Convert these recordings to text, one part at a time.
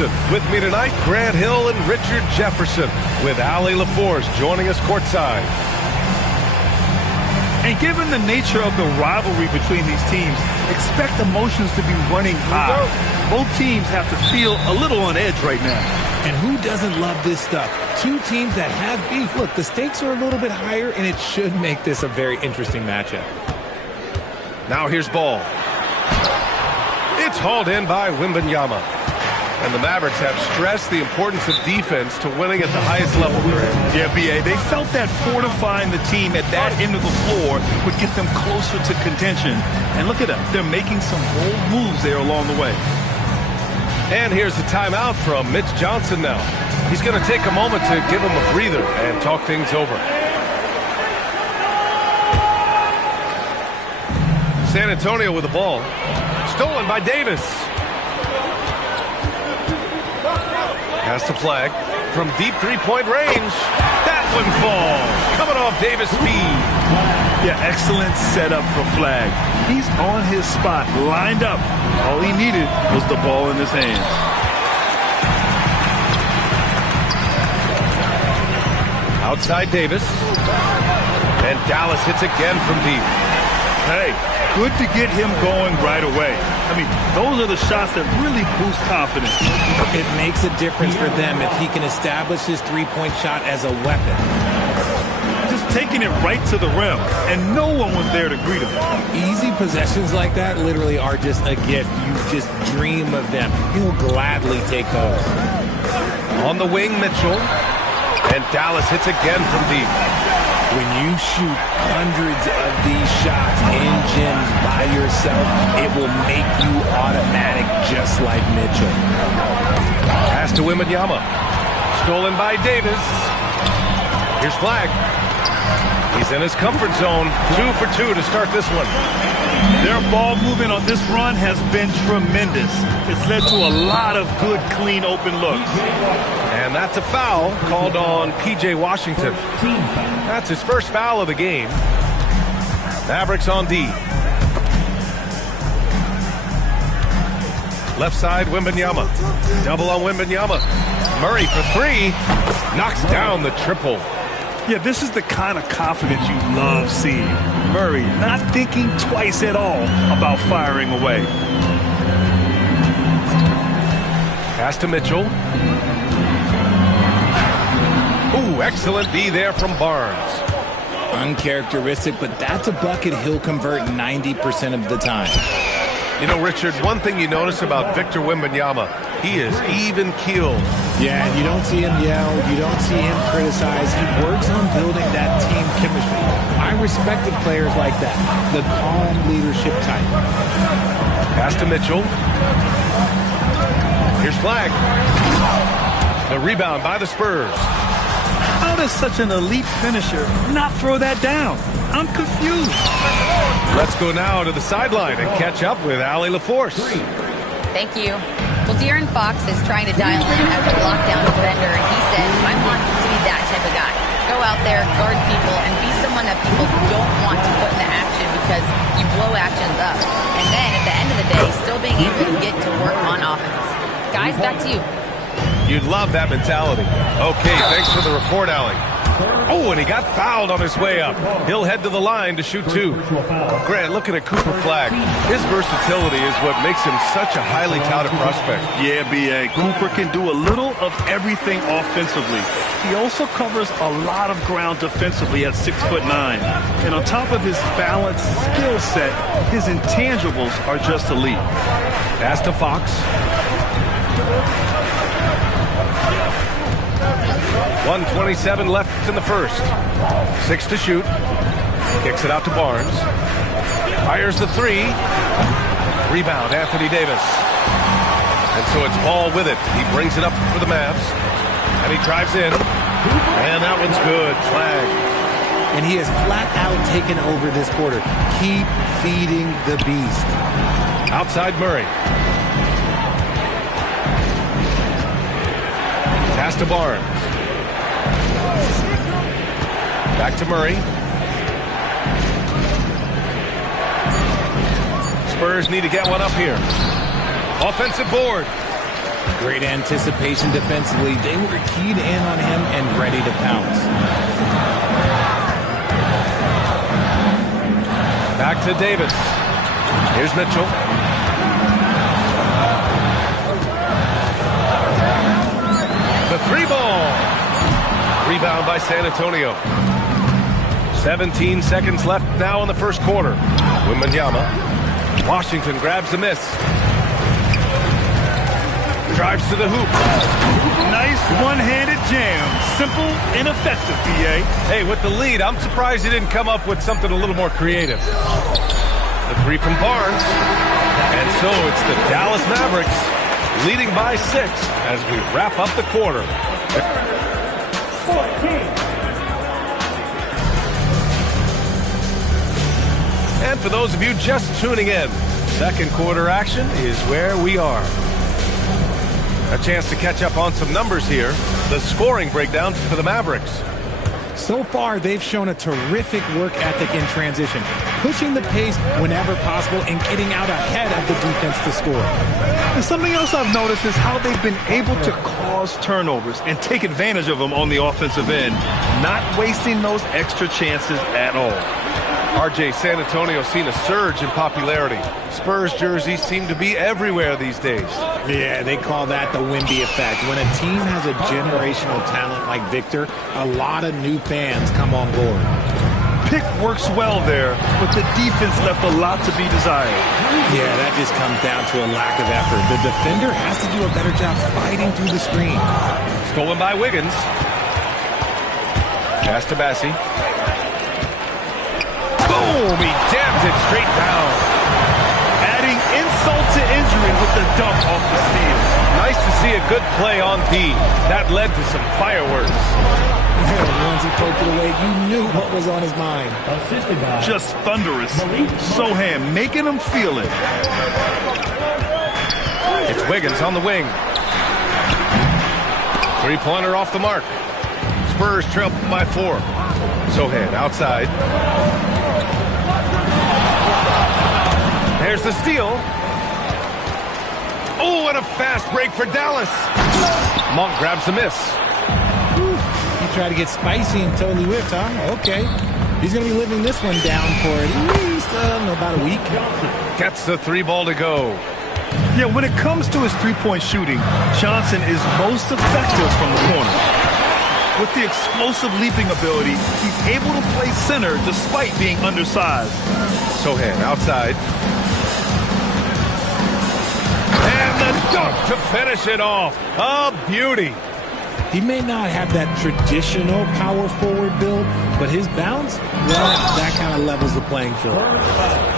Jefferson. With me tonight, Grant Hill and Richard Jefferson, with Allie LaForce joining us courtside. And given the nature of the rivalry between these teams, expect emotions to be running high. Both teams have to feel a little on edge right now. And who doesn't love this stuff? Two teams that have beef. Look, the stakes are a little bit higher, and it should make this a very interesting matchup. Now here's ball. It's hauled in by Wembanyama. And the Mavericks have stressed the importance of defense to winning at the highest level. Yeah, B.A., they felt that fortifying the team at that end of the floor would get them closer to contention. And look at them. They're making some bold moves there along the way. And here's the timeout from Mitch Johnson now. He's going to take a moment to give him a breather and talk things over. San Antonio with the ball. Stolen by Davis. Pass to Flag from deep three-point range. That one falls. Coming off Davis' feed. Yeah, excellent setup for Flag. He's on his spot, lined up. All he needed was the ball in his hands. Outside Davis. And Dallas hits again from deep. Hey, good to get him going right away. I mean, those are the shots that really boost confidence. It makes a difference for them if he can establish his three-point shot as a weapon. Just taking it right to the rim, and no one was there to greet him. Easy possessions like that literally are just a gift. You just dream of them. He'll gladly take those. On the wing, Mitchell. And Dallas hits again from deep. When you shoot hundreds of these shots in gyms by yourself, it will make you automatic just like Mitchell. Pass to Wembanyama. Stolen by Davis. Here's Flag. He's in his comfort zone. 2 for 2 to start this one. Their ball movement on this run has been tremendous. It's led to a lot of good, clean, open looks. And that's a foul called on P.J. Washington. That's his first foul of the game. Mavericks on D. Left side, Wembanyama. Double on Wembanyama. Murray for three. Knocks down the triple. Yeah, this is the kind of confidence you love seeing. Murray not thinking twice at all about firing away. Pass to Mitchell. Ooh, excellent D there from Barnes. Uncharacteristic, but that's a bucket he'll convert 90% of the time. You know, Richard, one thing you notice about Victor Wembanyama, he is even-keeled. Yeah, and you don't see him yell. You don't see him criticize. He works on building that team chemistry. I respected players like that, the calm leadership type. Pass to Mitchell. Here's Flag. The rebound by the Spurs. How does such an elite finisher not throw that down? I'm confused. Let's go now to the sideline and catch up with Allie LaForce. Thank you. Well, De'Aaron Fox is trying to dial in as a lockdown defender, and he said, I want to be that type of guy. Go out there, guard people, and be someone that people don't want to put into action because you blow actions up. And then at the end of the day, still being able to get to work on offense. Guys, back to you. You'd love that mentality. Okay, thanks for the report, Allie. Oh, and he got fouled on his way up. He'll head to the line to shoot two. Grant, looking at Cooper Flag, his versatility is what makes him such a highly touted prospect. Yeah, B.A. Cooper can do a little of everything offensively. He also covers a lot of ground defensively at 6'9". And on top of his balanced skill set, his intangibles are just elite. Pass to Fox. 1:27 left in the first. 6 to shoot. Kicks it out to Barnes. Fires the three. Rebound, Anthony Davis. And so it's Ball with it. He brings it up for the Mavs. And he drives in. And that one's good. Flag. And he has flat out taken over this quarter. Keep feeding the beast. Outside Murray. Pass to Barnes. Back to Murray. Spurs need to get one up here. Offensive board. Great anticipation defensively. They were keyed in on him and ready to pounce. Back to Davis. Here's Mitchell. The three ball. Rebound by San Antonio. 17 seconds left now in the first quarter. Wembanyama. Washington grabs the miss. Drives to the hoop. Nice one-handed jam. Simple and effective, B.A. Hey, with the lead, I'm surprised he didn't come up with something a little more creative. The three from Barnes. And so it's the Dallas Mavericks leading by 6 as we wrap up the quarter. 14. And for those of you just tuning in, second quarter action is where we are. A chance to catch up on some numbers here. The scoring breakdown for the Mavericks. So far, they've shown a terrific work ethic in transition, pushing the pace whenever possible and getting out ahead of the defense to score. And something else I've noticed is how they've been able to cause turnovers and take advantage of them on the offensive end, not wasting those extra chances at all. RJ, San Antonio seen a surge in popularity. Spurs jerseys seem to be everywhere these days. Yeah, they call that the Wemby effect. When a team has a generational talent like Victor, a lot of new fans come on board. Pick works well there, but the defense left a lot to be desired. Yeah, that just comes down to a lack of effort. The defender has to do a better job fighting through the screen. Stolen by Wiggins. Pass to Bassi. Boom! He jams it straight down. Adding insult to injury with the dunk off the steal. Nice to see a good play on D. That led to some fireworks. Once he poked it away, you knew what was on his mind. Just thunderous. Sohan making him feel it. It's Wiggins on the wing. Three-pointer off the mark. Spurs trail by 4. Sohan outside. There's the steal. Oh, and a fast break for Dallas. Monk grabs the miss. He tried to get spicy and totally whiffed, huh? Okay. He's going to be living this one down for at least about a week. Gets the 3 ball to go. Yeah, when it comes to his three-point shooting, Johnson is most effective from the corner. With the explosive leaping ability, he's able to play center despite being undersized. Sohan outside. And the dunk to finish it off. A beauty. He may not have that traditional power forward build, but his bounce, well, that kind of levels the playing field.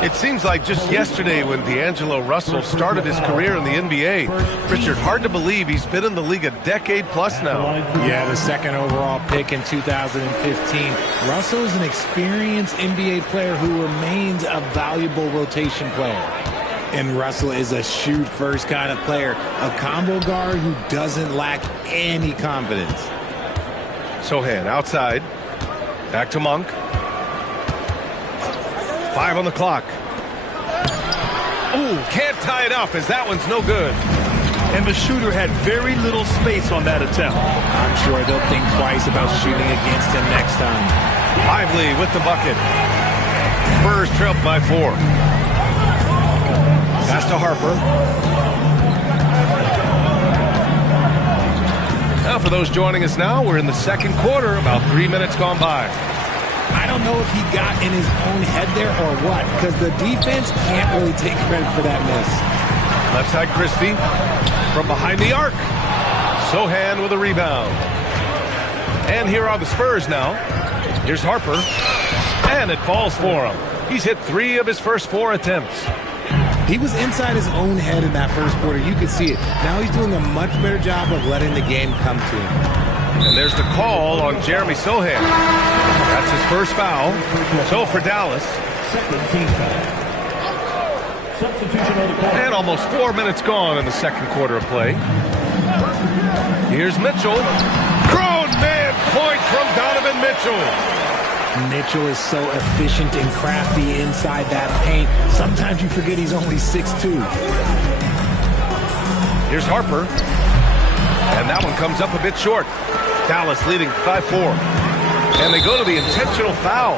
It seems like just yesterday when D'Angelo Russell started his career in the NBA. Richard, hard to believe he's been in the league a decade plus now. Yeah, the second overall pick in 2015. Russell is an experienced NBA player who remains a valuable rotation player. And Russell is a shoot-first kind of player, a combo guard who doesn't lack any confidence. Sohan outside. Back to Monk. 5 on the clock. Ooh, can't tie it up as that one's no good. And the shooter had very little space on that attempt. I'm sure they'll think twice about shooting against him next time. Lively with the bucket. Spurs trail by 4. Pass to Harper. Now for those joining us now, we're in the second quarter, about 3 minutes gone by. I don't know if he got in his own head there or what, because the defense can't really take credit for that miss. Left side Christie from behind the arc. Sohan with a rebound. And here are the Spurs now. Here's Harper. And it falls for him. He's hit 3 of his first 4 attempts. He was inside his own head in that first quarter. You could see it. Now he's doing a much better job of letting the game come to him. And there's the call on Jeremy Sohan. That's his first foul. So for Dallas. And almost 4 minutes gone in the second quarter of play. Here's Mitchell. Grown man point from Donovan Mitchell. Mitchell is so efficient and crafty inside that paint. Sometimes you forget he's only 6'2". Here's Harper. And that one comes up a bit short. Dallas leading by 4. And they go to the intentional foul.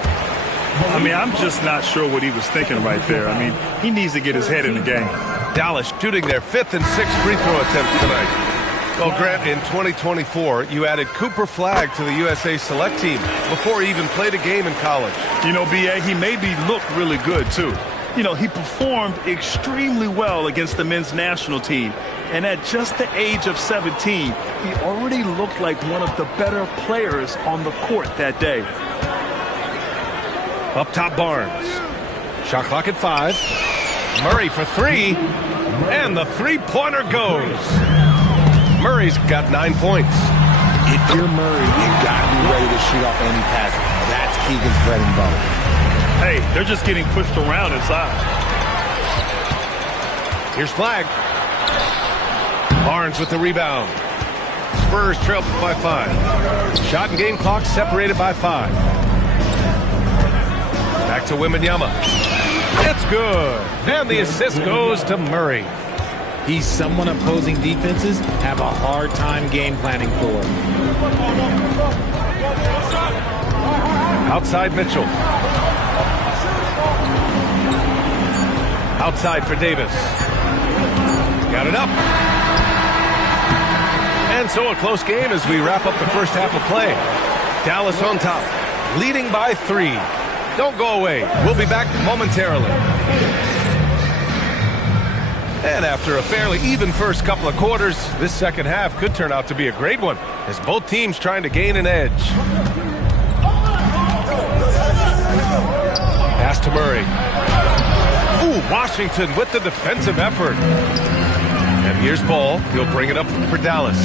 I mean, I'm just not sure what he was thinking right there. I mean, he needs to get his head in the game. Dallas shooting their 5th and 6th free throw attempts tonight. Well, Grant, in 2024, you added Cooper Flagg to the USA Select team before he even played a game in college. You know, B.A., he maybe looked really good, too. You know, he performed extremely well against the men's national team. And at just the age of 17, he already looked like one of the better players on the court that day. Up top, Barnes. Shot clock at 5. Murray for 3. And the three-pointer goes. Murray's got 9 points. If you're Murray, you got to be ready to shoot off any pass. That's Keegan's bread and butter. Hey, they're just getting pushed around inside. Here's Flagg. Barnes with the rebound. Spurs trail by 5. Shot and game clock separated by 5. Back to Wembanyama. It's good. And the assist goes to Murray. He's someone opposing defenses have a hard time game planning for. Outside Mitchell. Outside for Davis. Got it up. And so a close game as we wrap up the first half of play. Dallas on top, leading by 3. Don't go away. We'll be back momentarily. And after a fairly even first couple of quarters, this second half could turn out to be a great one as both teams trying to gain an edge. Pass to Murray. Ooh, Washington with the defensive effort. And here's Ball. He'll bring it up for Dallas.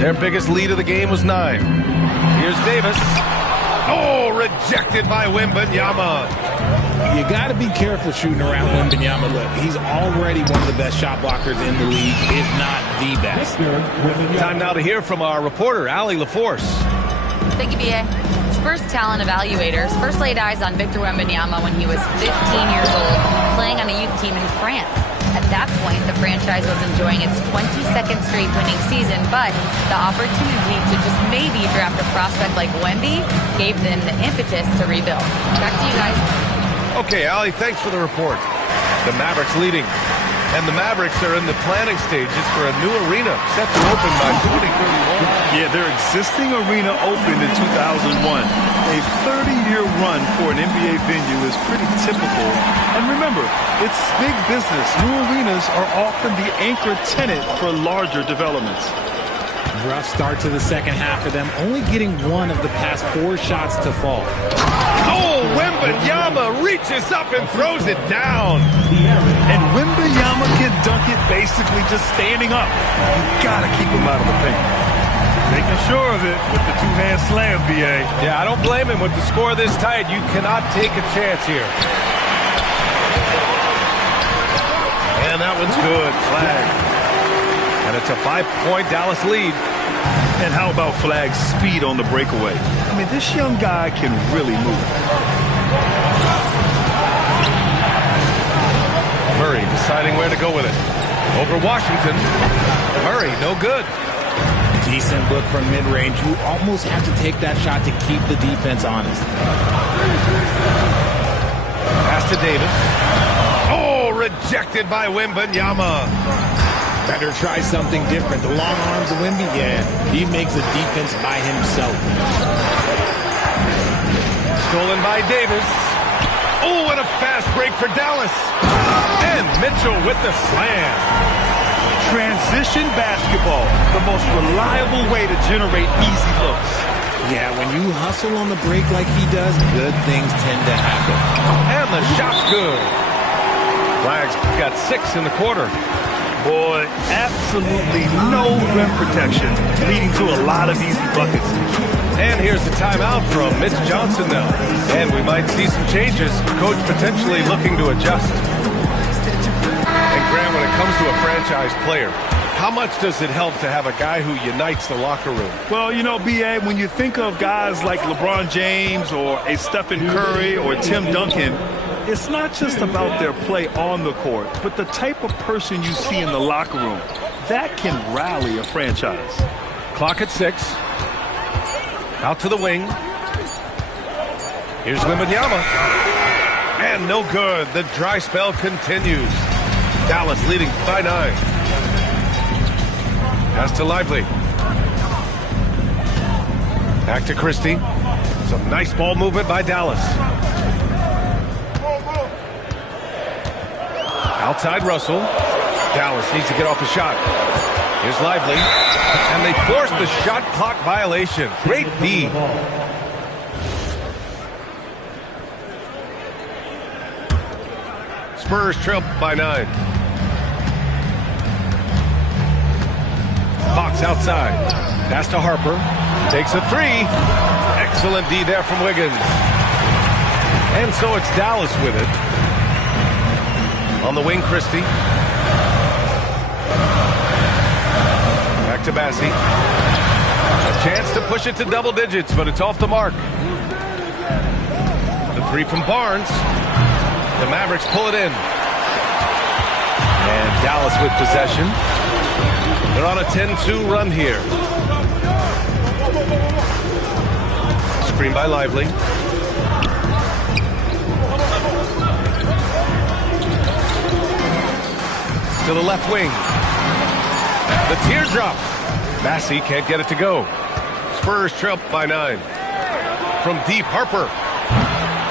Their biggest lead of the game was 9. Here's Davis. Oh, rejected by Wembanyama. You got to be careful shooting around Wembanyama. Look, he's already one of the best shot blockers in the league, if not the best. Time now to hear from our reporter, Allie LaForce. Thank you, B.A. Spurs talent evaluators first laid eyes on Victor Wembanyama when he was 15 years old, playing on a youth team in France. At that point, the franchise was enjoying its 22nd straight winning season, but the opportunity to just maybe draft a prospect like Wemby gave them the impetus to rebuild. Back to you guys. Okay, Allie, thanks for the report. The Mavericks leading. And the Mavericks are in the planning stages for a new arena set to open by 2031. Yeah, their existing arena opened in 2001. A 30-year run for an NBA venue is pretty typical. And remember, it's big business. New arenas are often the anchor tenant for larger developments. Rough start to the second half for them, only getting one of the past 4 shots to fall. Oh, Wembanyama reaches up and throws it down. And Wembanyama can dunk it basically just standing up. You gotta keep him out of the paint. Making sure of it with the two-hand slam, B.A. Yeah, I don't blame him with the score this tight. You cannot take a chance here. And that one's good. Flag. And it's a 5-point Dallas lead. And how about Flagg's speed on the breakaway? I mean, this young guy can really move. Murray deciding where to go with it. Over Washington. Murray, no good. Decent look from mid-range. You almost have to take that shot to keep the defense honest. Pass to Davis. Oh, rejected by Wembanyama. Better try something different. The long arms of Wemby, yeah, he makes a defense by himself. Stolen by Davis. Oh, and a fast break for Dallas. And Mitchell with the slam. Transition basketball, the most reliable way to generate easy looks. Yeah, when you hustle on the break like he does, good things tend to happen. And the shot's good. Flags got 6 in the quarter. Boy, absolutely no rim protection, leading to a lot of easy buckets. And here's the timeout from Mitch Johnson now. And we might see some changes. Coach potentially looking to adjust. And Graham, when it comes to a franchise player, how much does it help to have a guy who unites the locker room? Well, you know, B.A., when you think of guys like LeBron James or a Stephen Curry or Tim Duncan, It's not just about their play on the court, but the type of person you see in the locker room. That can rally a franchise. Clock at 6. Out to the wing. Here's Wembanyama. And no good. The dry spell continues. Dallas leading by 9. Pass to Lively. Back to Christie. Some nice ball movement by Dallas. Outside Russell. Dallas needs to get off a shot. Here's Lively. And they force the shot clock violation. Great D. Spurs trail by 9. Fox outside. Pass to Harper. Takes a 3. Excellent D there from Wiggins. And so it's Dallas with it. On the wing, Christie. Back to Bassie. A chance to push it to double digits, but it's off the mark. The 3 from Barnes. The Mavericks pull it in. And Dallas with possession. They're on a 10-2 run here. Screen by Lively. To the left wing. The teardrop. Bassie can't get it to go. Spurs trail by 9. From deep, Harper.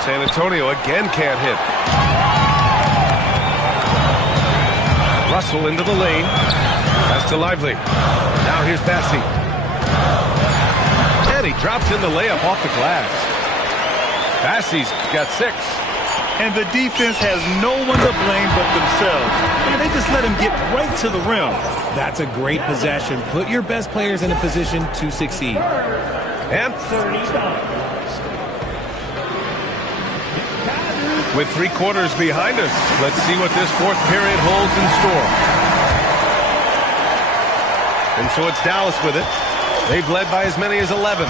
San Antonio again can't hit. Russell into the lane. Pass to Lively. Now here's Bassie. And he drops in the layup off the glass. Bassie's got 6. And the defense has no one to blame but themselves. And they just let him get right to the rim. That's a great possession. Put your best players in a position to succeed. And with 3 quarters behind us, let's see what this 4th period holds in store. And so it's Dallas with it. They've led by as many as 11.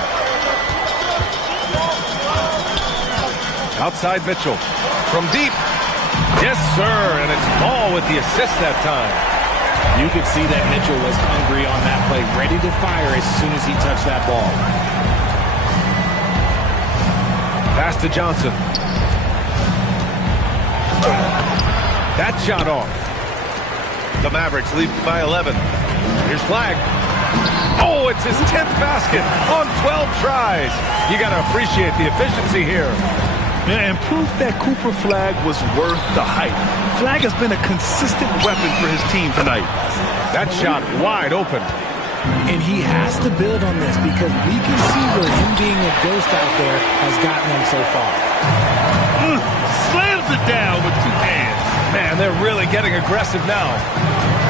Outside Mitchell. From deep. Yes, sir. And it's Ball with the assist that time. You could see that Mitchell was hungry on that play, ready to fire as soon as he touched that ball. Pass to Johnson. That shot off. The Mavericks lead by 11. Here's Flag. Oh, it's his 10th basket on 12 tries. You got to appreciate the efficiency here. Yeah, and proof that Cooper Flag was worth the hype. Flag has been a consistent weapon for his team tonight. That shot wide open. And he has to build on this because we can see where him being a ghost out there has gotten him so far. Slams it down with 2 hands. Man, they're really getting aggressive now.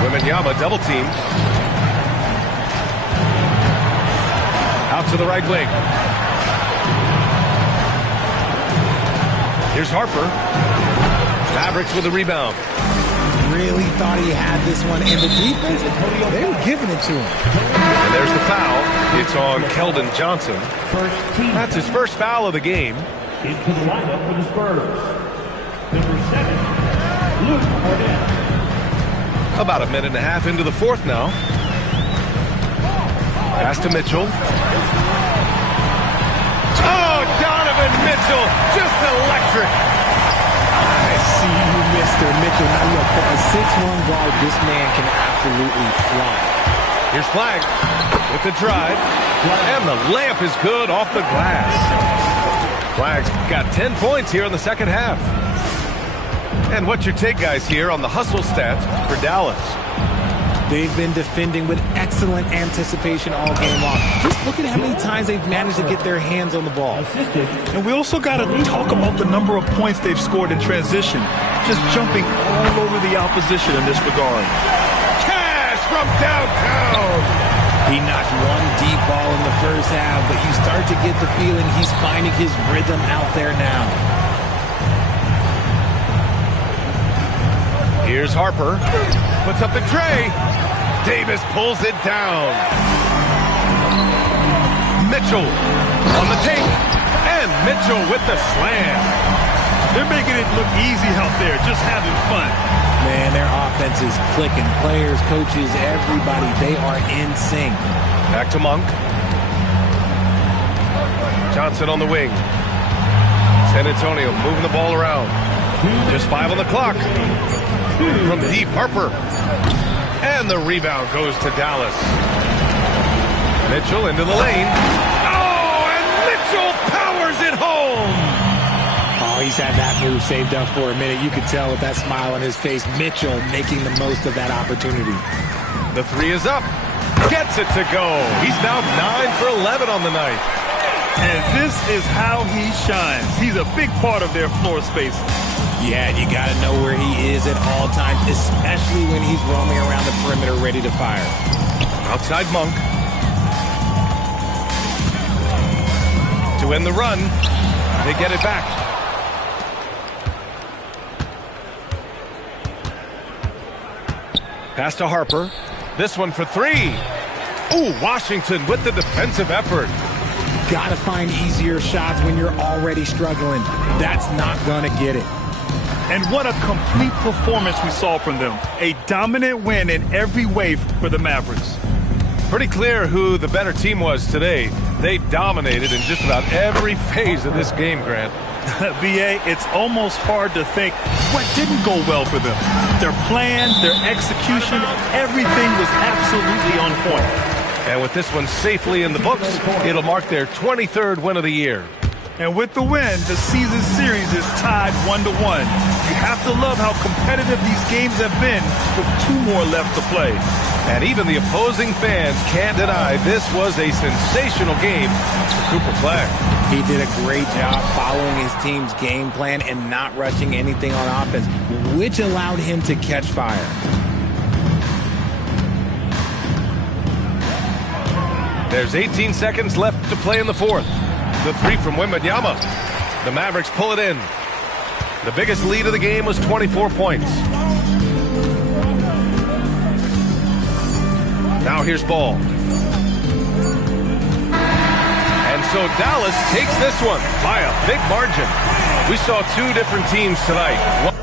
Wembanyama double teamed. Out to the right wing. Here's Harper. Mavericks with the rebound. Really thought he had this one. And the defense, they were giving it to him. And there's the foul. It's on Keldon Johnson. That's his first foul of the game. Into the lineup for the Spurs. Number 7, Luke Cornett. About a minute and a half into the 4th now. Pass to Mitchell. Oh, Donovan Mitchell, just electric. I see you, Mr. Mitchell. Now look, for a 6'1" guard, this man can absolutely fly. Here's Flag with the drive. And the layup is good off the glass. Flag's got 10 points here in the second half. And what's your take, guys, here on the hustle stats for Dallas? They've been defending with excellent anticipation all game long. Just look at how many times they've managed to get their hands on the ball. And we also got to talk about the number of points they've scored in transition. Just jumping all over the opposition in this regard. Cash from downtown. He knocked one deep ball in the first half, but you start to get the feeling he's finding his rhythm out there now. Here's Harper. Puts up the tray. Davis pulls it down. Mitchell on the take. And Mitchell with the slam. They're making it look easy out there, just having fun. Man, their offense is clicking. Players, coaches, everybody, they are in sync. Back to Monk. Johnson on the wing. San Antonio moving the ball around. Just 5 on the clock. From deep, Harper. And the rebound goes to Dallas. Mitchell into the lane. Oh, and Mitchell powers it home. Oh, he's had that move saved up for a minute. You could tell with that smile on his face, Mitchell making the most of that opportunity. The 3 is up. Gets it to go. He's now 9 for 11 on the night. And this is how he shines. He's a big part of their floor space. Yeah, you got to know where he is at all times, especially when he's roaming around the perimeter ready to fire. Outside Monk. To end the run, they get it back. Pass to Harper. This one for 3. Ooh, Washington with the defensive effort. Got to find easier shots when you're already struggling. That's not going to get it. And what a complete performance we saw from them. A dominant win in every way for the Mavericks. Pretty clear who the better team was today. They dominated in just about every phase of this game, Grant. B.A., it's almost hard to think what didn't go well for them. Their plan, their execution, everything was absolutely on point. And with this one safely in the books, it'll mark their 23rd win of the year. And with the win, the season series is tied 1-1. You have to love how competitive these games have been with 2 more left to play. And even the opposing fans can't deny this was a sensational game for Cooper Flag. He did a great job following his team's game plan and not rushing anything on offense, which allowed him to catch fire. There's 18 seconds left to play in the 4th. The 3 from Wembanyama. The Mavericks pull it in. The biggest lead of the game was 24 points. Now here's Ball. And so Dallas takes this one by a big margin. We saw 2 different teams tonight.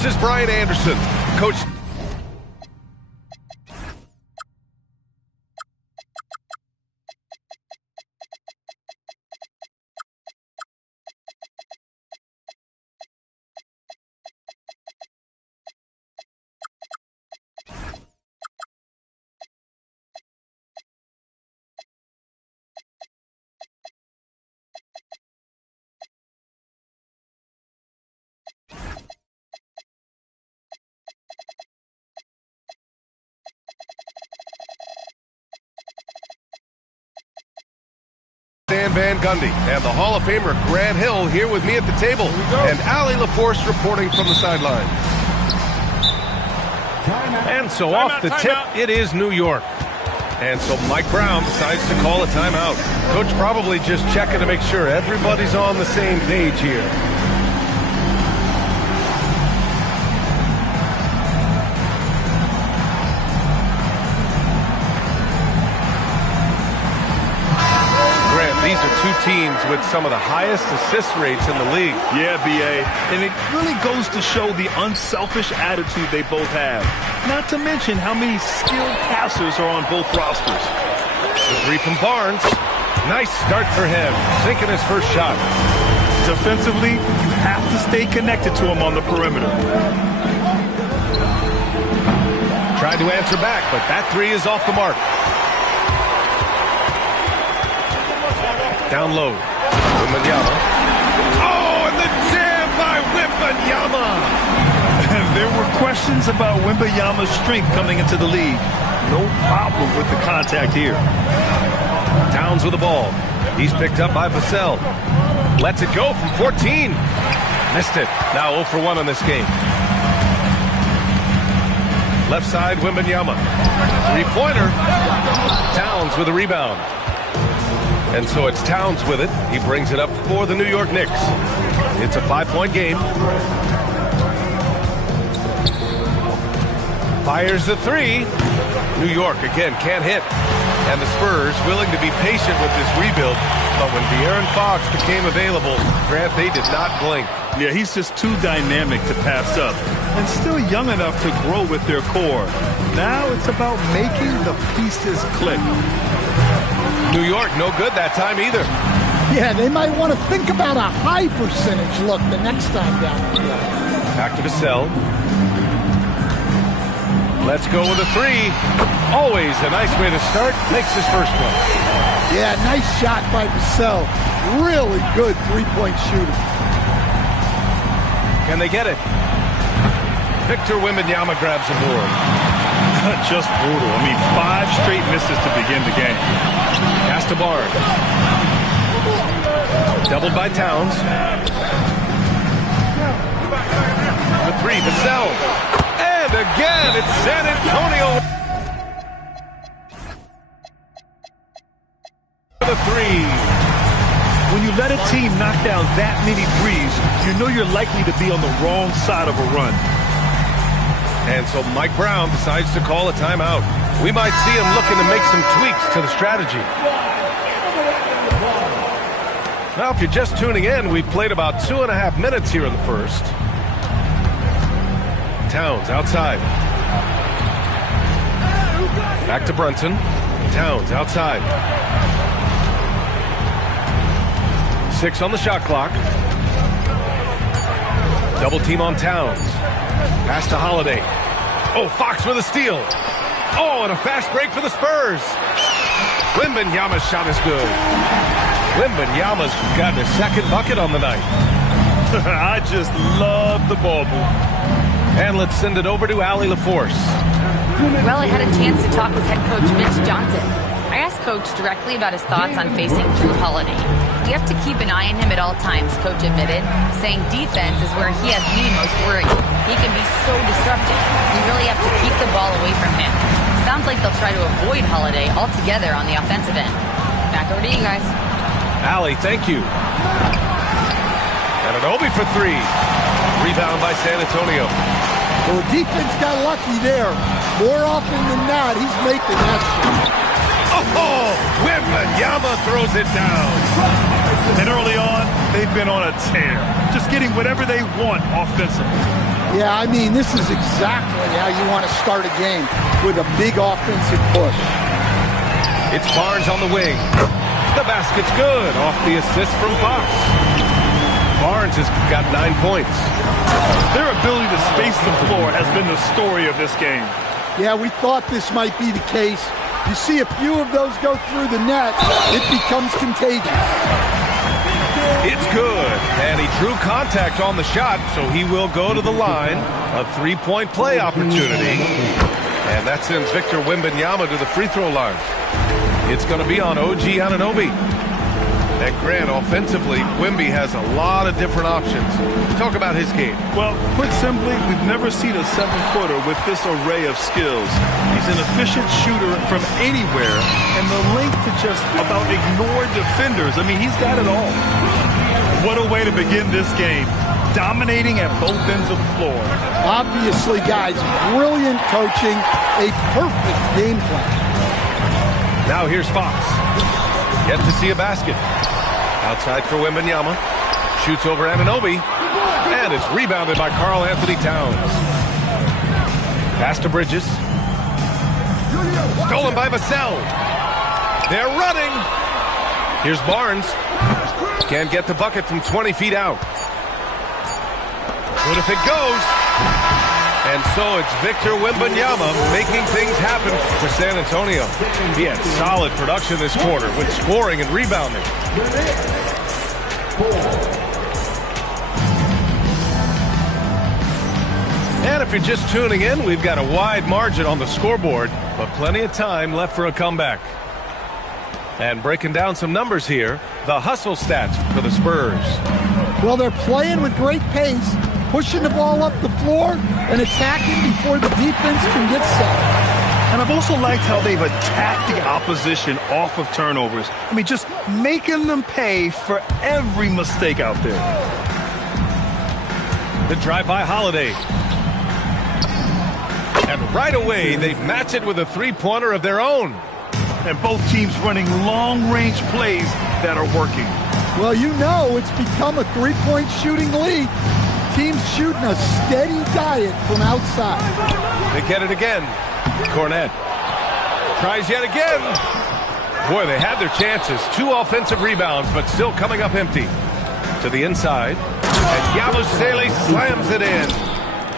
This is Brian Anderson, Coach. Dan Van Gundy and the Hall of Famer Grant Hill here with me at the table, and Allie LaForce reporting from the sidelines. And so off the tip, it is New York. And so Mike Brown decides to call a timeout. Coach probably just checking to make sure everybody's on the same page here. These are two teams with some of the highest assist rates in the league. Yeah, B.A. And it really goes to show the unselfish attitude they both have. Not to mention how many skilled passers are on both rosters. The three from Barnes. Nice start for him, sinking his first shot. Defensively, you have to stay connected to him on the perimeter. Tried to answer back, but that three is off the mark. Down low, Wembanyama. Oh, and the jam by Wembanyama! There were questions about Wembanyama's strength coming into the league. No problem with the contact here. Towns with the ball. He's picked up by Vassell. Lets it go from 14. Missed it. Now 0 for 1 on this game. Left side, Wembanyama. Three-pointer. Towns with a rebound. And so it's Towns with it. He brings it up for the New York Knicks. It's a 5-point game. Fires the three. New York, again, can't hit. And the Spurs willing to be patient with this rebuild. But when De'Aaron Fox became available, Grant, they did not blink. Yeah, he's just too dynamic to pass up. And still young enough to grow with their core. Now it's about making the pieces click. New York, no good that time either. Yeah, they might want to think about a high percentage look the next time down the field. Back to Vassell. Let's go with a three. Always a nice way to start. Makes his first one. Yeah, nice shot by Vassell. Really good three-point shooter. Can they get it? Victor Wembanyama grabs the board. Just brutal. I mean, 5 straight misses to begin the game. Pass to Barnes. Doubled by Towns. The three, Vassell. And again, it's San Antonio. The three. When you let a team knock down that many threes, you know you're likely to be on the wrong side of a run. And so Mike Brown decides to call a timeout. We might see him looking to make some tweaks to the strategy. Now, if you're just tuning in, we've played about 2.5 minutes here in the first. Towns outside. Back to Brunson. Towns outside. 6 on the shot clock. Double team on Towns. Pass to Holiday. Oh, Fox with a steal. Oh, and a fast break for the Spurs. Wembanyama's shot is good. Wembanyama's got his second bucket on the night. I just love the ball move. And let's send it over to Allie LaForce. Well, I had a chance to talk with head coach Mitch Johnson. I asked Coach directly about his thoughts on facing Jrue Holiday. We have to keep an eye on him at all times, Coach admitted, saying defense is where he has me most worried. He can be so disruptive. We really have to keep the ball away from him. Sounds like they'll try to avoid Holiday altogether on the offensive end. Back over to you guys. Allie, thank you. And an Obi for three. Rebound by San Antonio. Well, the defense got lucky there. More often than not, he's making that shot. Oh, Wembanyama throws it down. And early on, they've been on a tear. Just getting whatever they want offensively. Yeah, I mean, this is exactly how you want to start a game, with a big offensive push. It's Barnes on the wing. The basket's good off the assist from Fox. Barnes has got 9 points. Their ability to space the floor has been the story of this game. Yeah, we thought this might be the case. You see a few of those go through the net, it becomes contagious. It's good, and he drew contact on the shot, so he will go to the line. A three-point play opportunity. And that sends Victor Wembanyama to the free throw line. It's going to be on OG Anunoby. And Grant, offensively, Wemby has a lot of different options. Talk about his game. Well, put simply, we've never seen a 7-footer with this array of skills. He's an efficient shooter from anywhere, and the length to just about ignore defenders. I mean, he's got it all. What a way to begin this game. Dominating at both ends of the floor. Obviously, guys, brilliant coaching, a perfect game plan. Now here's Fox. Yet to see a basket. Outside for Wembanyama. Shoots over Anunoby. And it's rebounded by Karl Anthony Towns. Pass to Bridges. Stolen by Vassell. They're running. Here's Barnes. Can't get the bucket from 20 feet out. But if it goes. And so it's Victor Wembanyama making things happen for San Antonio. He had solid production this quarter with scoring and rebounding. And if you're just tuning in, we've got a wide margin on the scoreboard, but plenty of time left for a comeback. And breaking down some numbers here, the hustle stats for the Spurs. Well, they're playing with great pace, pushing the ball up the floor and attacking before the defense can get set. And I've also liked how they've attacked the opposition off of turnovers. I mean, just making them pay for every mistake out there. The drive by Holiday. And right away, they match it with a three-pointer of their own. And both teams running long-range plays that are working. Well, you know it's become a three-point shooting league. Teams shooting a steady diet from outside. They get it again. Cornette tries yet again. Boy, they had their chances. 2 offensive rebounds, but still coming up empty. To the inside. And Yabusele slams it in.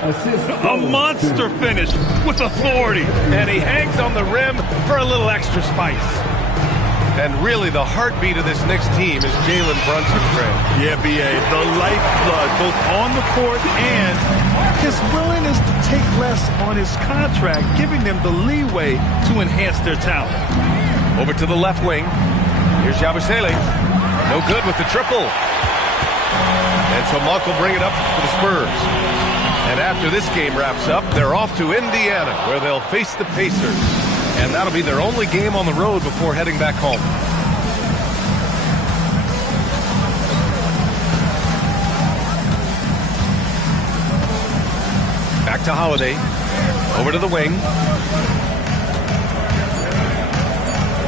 A monster finish with authority. And he hangs on the rim for a little extra spice. And really, the heartbeat of this Knicks team is Jalen Brunson, Grant. Yeah, B.A., the lifeblood, both on the court and his willingness to take less on his contract, giving them the leeway to enhance their talent. Over to the left wing. Here's Yabusele. No good with the triple. And so Monk will bring it up for the Spurs. And after this game wraps up, they're off to Indiana, where they'll face the Pacers. And that'll be their only game on the road before heading back home. Back to Holiday. Over to the wing.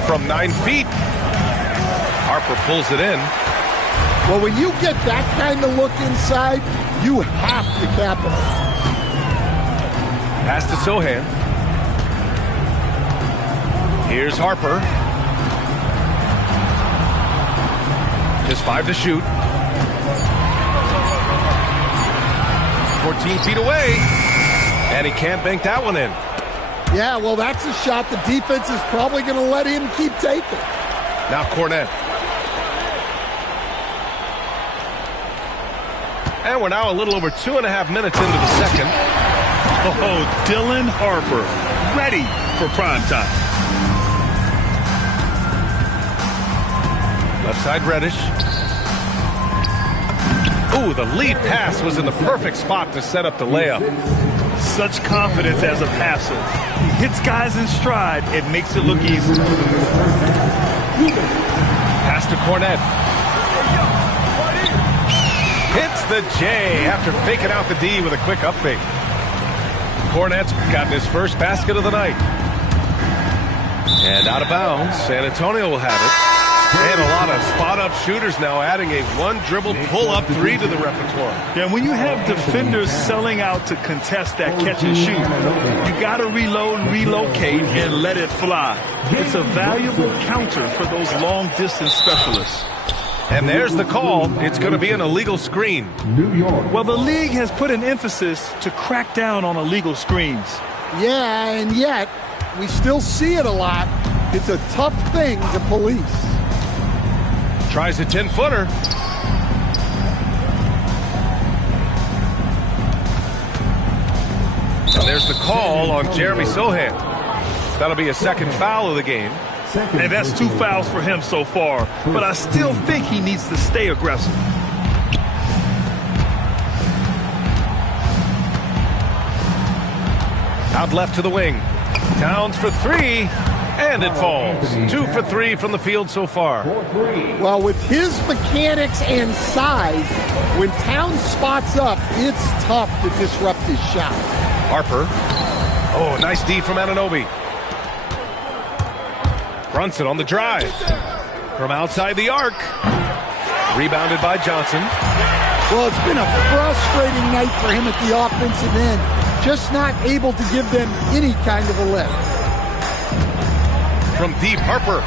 From 9 feet. Harper pulls it in. Well, when you get that kind of look inside, you have to capitalize. Pass to Sohan. Here's Harper. Just 5 to shoot. 14 feet away. And he can't bank that one in. Yeah, well, that's a shot the defense is probably going to let him keep taking. Now Cornette. And we're now a little over 2.5 minutes into the second. Oh, Dylan Harper, ready for prime time. Left side Reddish. Ooh, the lead pass was in the perfect spot to set up the layup. Such confidence as a passer. He hits guys in stride. It makes it look easy. Pass to Cornette. Hits the J after faking out the D with a quick up fake. Cornette's gotten his first basket of the night. And out of bounds, San Antonio will have it. And a lot of spot-up shooters now, adding a one-dribble pull-up three to the repertoire. Yeah, when you have defenders selling out to contest that catch and shoot, you got to reload, relocate, and let it fly. It's a valuable counter for those long-distance specialists. And there's the call. It's going to be an illegal screen. Well, the league has put an emphasis to crack down on illegal screens. Yeah, and yet we still see it a lot. It's a tough thing to police. Tries a 10-footer. And there's the call on Jeremy Sochan. That'll be a second foul of the game. And that's 2 fouls for him so far. But I still think he needs to stay aggressive. Out left to the wing. Towns for three. And it falls. 2 for 3 from the field so far. Well, with his mechanics and size, when Towns spots up, it's tough to disrupt his shot. Harper. Oh, nice D from Anunoby. Brunson on the drive. From outside the arc. Rebounded by Johnson. Well, it's been a frustrating night for him at the offensive end. Just not able to give them any kind of a lift. From deep, Harper.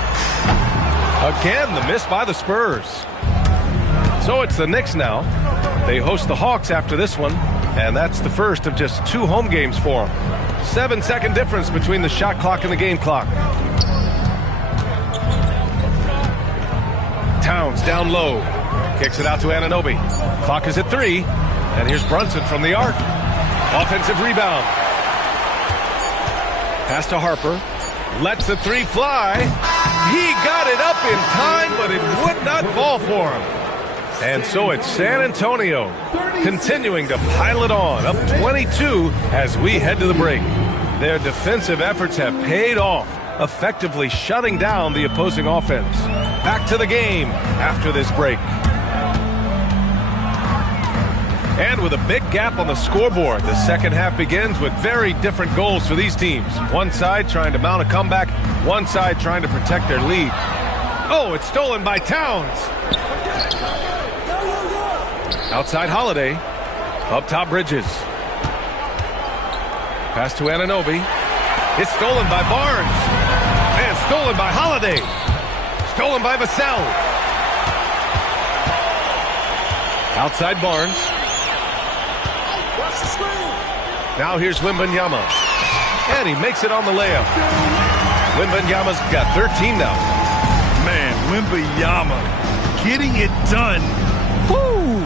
Again, the miss by the Spurs. So it's the Knicks now. They host the Hawks after this one, and that's the first of just 2 home games for them. 7-second difference between the shot clock and the game clock. Towns down low. Kicks it out to Anunoby. Clock is at 3, and here's Brunson from the arc. Offensive rebound. Pass to Harper. Lets the 3 fly. He got it up in time, but it would not fall for him. And so it's San Antonio continuing to pile it on, up 22 as we head to the break. Their defensive efforts have paid off, effectively shutting down the opposing offense. Back to the game after this break. And with a big gap on the scoreboard, the second half begins with very different goals for these teams. One side trying to mount a comeback, one side trying to protect their lead. Oh, it's stolen by Towns. Outside Holiday. Up top Bridges. Pass to Anunoby. It's stolen by Barnes. And stolen by Holiday. Stolen by Vassell. Outside Barnes. Now here's Wembanyama. And he makes it on the layup. Wembanyama's got 13 now. Man, Wembanyama getting it done. Woo!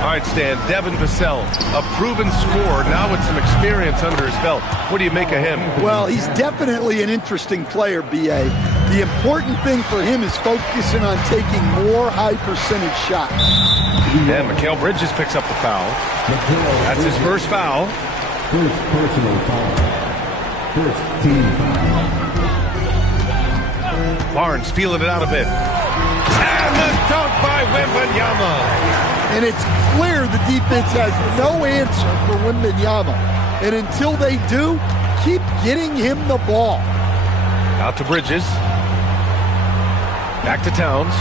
All right, Stan, Devin Vassell, a proven scorer, now with some experience under his belt. What do you make of him? Well, he's definitely an interesting player, B.A. The important thing for him is focusing on taking more high-percentage shots. And Mikal Bridges picks up the foul. That's his first foul. First personal foul. First team foul. Barnes feeling it out a bit. And the dunk by Wembanyama. And it's clear the defense has no answer for Wembanyama. And until they do, keep getting him the ball. Out to Bridges. Back to Towns.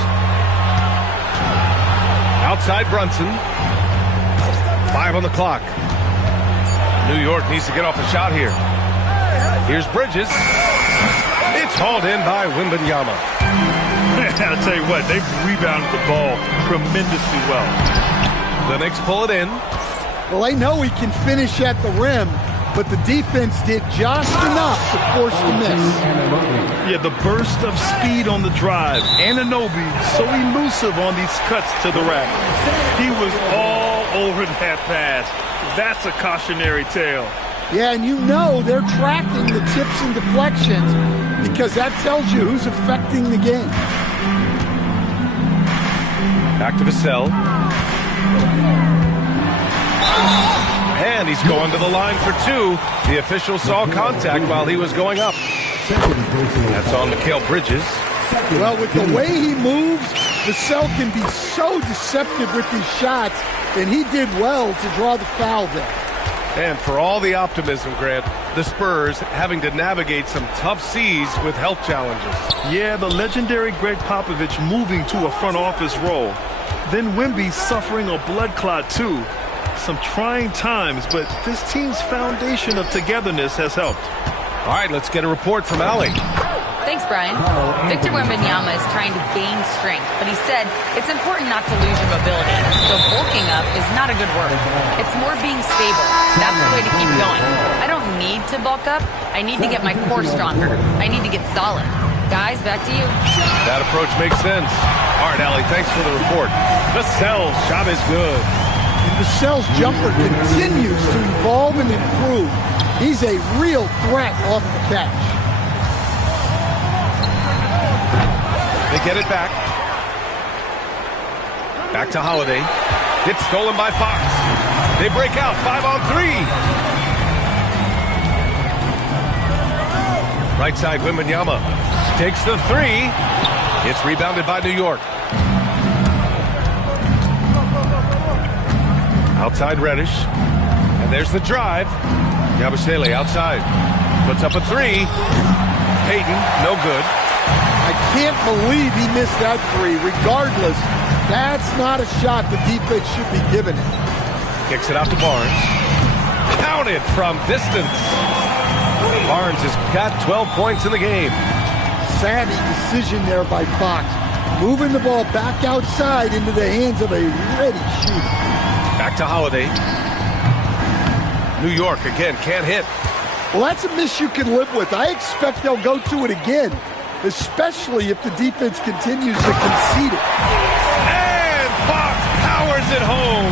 Outside Brunson. 5 on the clock. New York needs to get off a shot here. Here's Bridges. It's hauled in by Wembanyama. I'll tell you what, they've rebounded the ball tremendously well. The Knicks pull it in. Well, they know he can finish at the rim, but the defense did just enough to force the miss. Yeah, the burst of speed on the drive. Anunoby so elusive on these cuts to the rack. He was all over that pass. That's a cautionary tale. Yeah, and you know they're tracking the tips and deflections because that tells you who's affecting the game. Back to Vassell. And he's going to the line for 2. The official saw contact while he was going up. That's on Mikal Bridges. Well, with the way he moves, Vassell can be so deceptive with these shots, and he did well to draw the foul there. And for all the optimism, Grant, the Spurs having to navigate some tough seas with health challenges. Yeah, the legendary Greg Popovich moving to a front office role. Then Wemby suffering a blood clot too. Some trying times, but this team's foundation of togetherness has helped. All right, let's get a report from Allie. Thanks, Brian. Victor Wembanyama is trying to gain strength, but he said it's important not to lose your mobility. So bulking up is not a good word. It's more being stable. That's the way to keep going. I don't need to bulk up. I need to get my core stronger. I need to get solid. Guys, back to you. That approach makes sense. All right, Allie, thanks for the report. Vassell's shot is good. And Vassell's jumper continues to evolve and improve. He's a real threat off the catch. They get it back. Back to Holiday. It's stolen by Fox. They break out 5-on-3. Right side, Wembanyama takes the three. It's rebounded by New York. Outside Reddish. And there's the drive. Yabusele outside. Puts up a three. Payton, no good. I can't believe he missed that three. Regardless, that's not a shot the defense should be giving it. Kicks it out to Barnes. Counted from distance. Barnes has got 12 points in the game. Savvy decision there by Fox. Moving the ball back outside into the hands of a ready shooter. Back to Holiday. New York again, can't hit. Well, that's a miss you can live with. I expect they'll go to it again, especially if the defense continues to concede it. And Fox powers it home.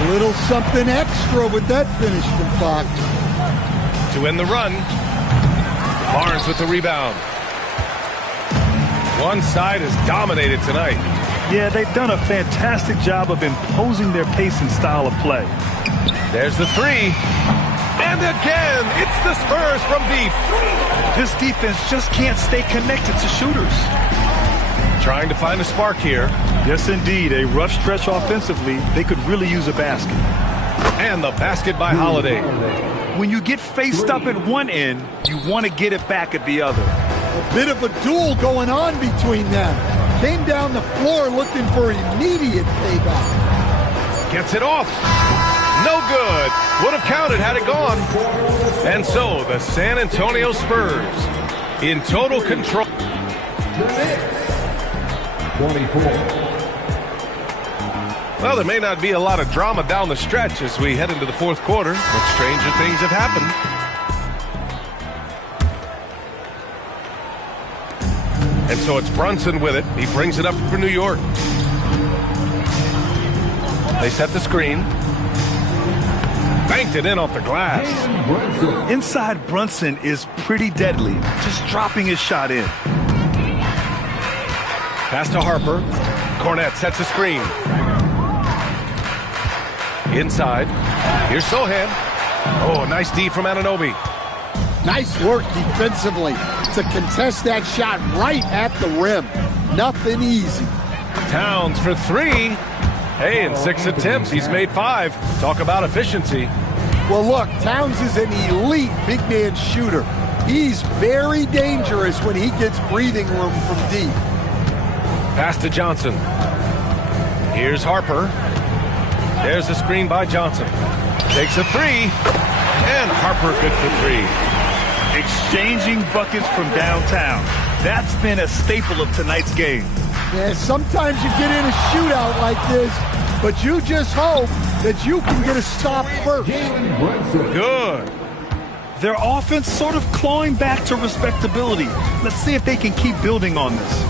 A little something extra with that finish from Fox. To end the run, Barnes with the rebound. One side is dominated tonight. Yeah, they've done a fantastic job of imposing their pace and style of play. There's the three. And again, it's the Spurs from deep. This defense just can't stay connected to shooters. Trying to find a spark here. Yes, indeed. A rough stretch offensively. They could really use a basket. And the basket by Holiday. When you get faced up at one end, you want to get it back at the other. A bit of a duel going on between them. Came down the floor looking for immediate payback. Gets it off. No good. Would have counted had it gone. And so the San Antonio Spurs in total control. 24. Well, there may not be a lot of drama down the stretch as we head into the fourth quarter, but stranger things have happened. And so it's Brunson with it. He brings it up for New York. They set the screen. Banked it in off the glass. Inside Brunson is pretty deadly, just dropping his shot in. Pass to Harper. Cornette sets a screen. Inside. Here's Sohan. Oh, nice D from Anunoby. Nice work defensively to contest that shot right at the rim. Nothing easy. Towns for three. Hey, in 6 attempts, he's made 5. Talk about efficiency. Well, look, Towns is an elite big man shooter. He's very dangerous when he gets breathing room from deep. Pass to Johnson. Here's Harper. There's the screen by Johnson. Takes a three. And Harper good for 3. Exchanging buckets from downtown. That's been a staple of tonight's game. Yeah, sometimes you get in a shootout like this, but you just hope that you can get a stop first. Good. Their offense sort of clawing back to respectability. Let's see if they can keep building on this.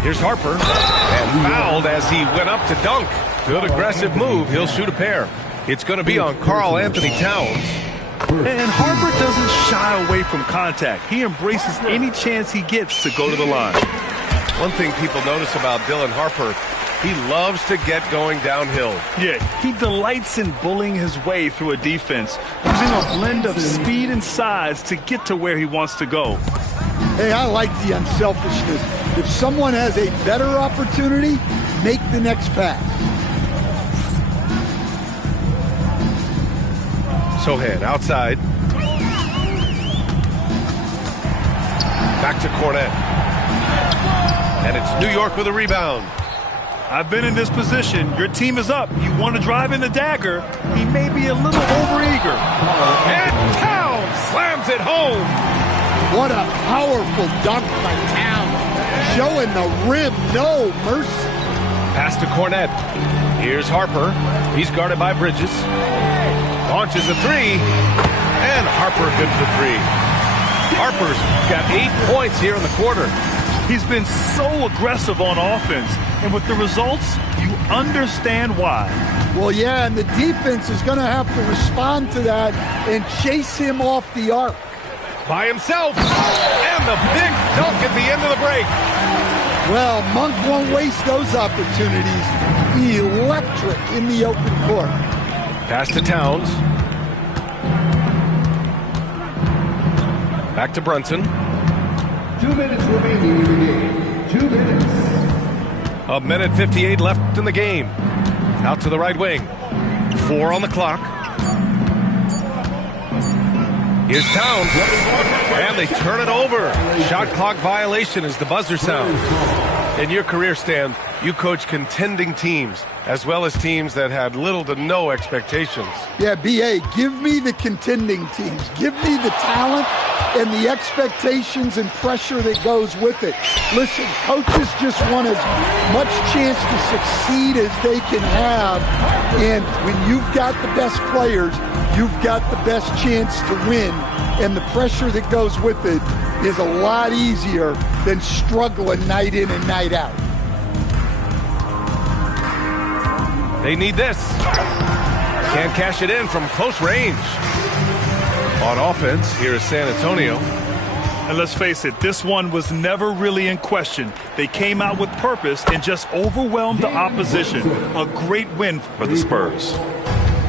Here's Harper. And fouled as he went up to dunk. Good aggressive move. He'll shoot a pair. It's going to be on Karl Anthony Towns. And Harper doesn't shy away from contact. He embraces any chance he gets to go to the line. One thing people notice about Dylan Harper, he loves to get going downhill. Yeah, he delights in bullying his way through a defense, using a blend of speed and size to get to where he wants to go. Hey, I like the unselfishness. If someone has a better opportunity, make the next pass. Sohan outside. Back to Cornette. And it's New York with a rebound. I've been in this position. Your team is up. You want to drive in the dagger. He may be a little overeager. And Towns slams it home. What a powerful dunk by Towns. Showing the rim no mercy. Pass to Cornette. Here's Harper. He's guarded by Bridges. Launches a three. And Harper good for three. Harper's got 8 points here in the quarter. He's been so aggressive on offense, and with the results, you understand why. Well, yeah, and the defense is going to have to respond to that and chase him off the arc. By himself. And the big dunk at the end of the break. Well, Monk won't waste those opportunities. Electric in the open court. Pass to Towns. Back to Brunson. 2 minutes remaining in the game. 2 minutes. 1:58 left in the game. Out to the right wing. 4 on the clock. Here's Towns. And they turn it over. Shot clock violation as the buzzer sounds. In your career, Stan, you coach contending teams as well as teams that had little to no expectations. Yeah, B.A., give me the contending teams. Give me the talent and the expectations and pressure that goes with it. Listen, coaches just want as much chance to succeed as they can have. And when you've got the best players, you've got the best chance to win. And the pressure that goes with it is a lot easier than struggling night in and night out. They need this. Can't cash it in from close range. On offense, here is San Antonio. And let's face it, this one was never really in question. They came out with purpose and just overwhelmed the opposition. A great win for the Spurs.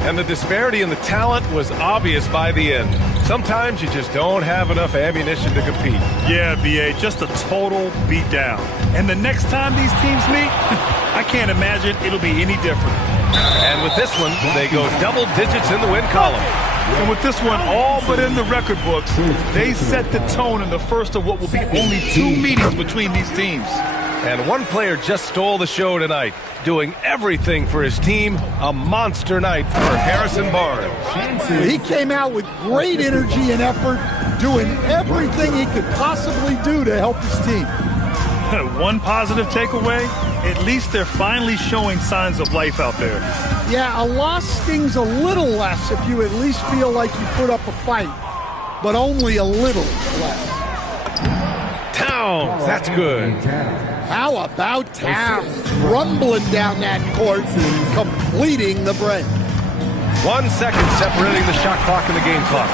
And the disparity in the talent was obvious by the end. Sometimes you just don't have enough ammunition to compete. Yeah, B.A., just a total beatdown. And the next time these teams meet, I can't imagine it'll be any different. And with this one, they go double digits in the win column. And with this one all but in the record books, they set the tone in the first of what will be only 2 meetings between these teams. And one player just stole the show tonight, doing everything for his team. A monster night for Harrison Barnes. He came out with great energy and effort, doing everything he could possibly do to help his team. One positive takeaway, at least they're finally showing signs of life out there. Yeah, a loss stings a little less if you at least feel like you put up a fight, but only a little less. Towns, that's good. How about Towns rumbling down that court, completing the break? 1 second separating the shot clock and the game clock.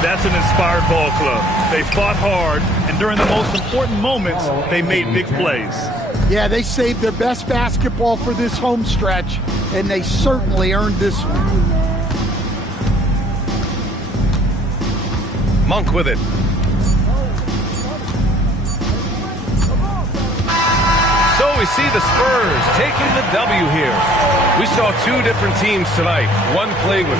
That's an inspired ball club. They fought hard, and during the most important moments, they made big plays. Yeah, they saved their best basketball for this home stretch, and they certainly earned this one. Monk with it. So we see the Spurs taking the W here. We saw 2 different teams tonight. One played with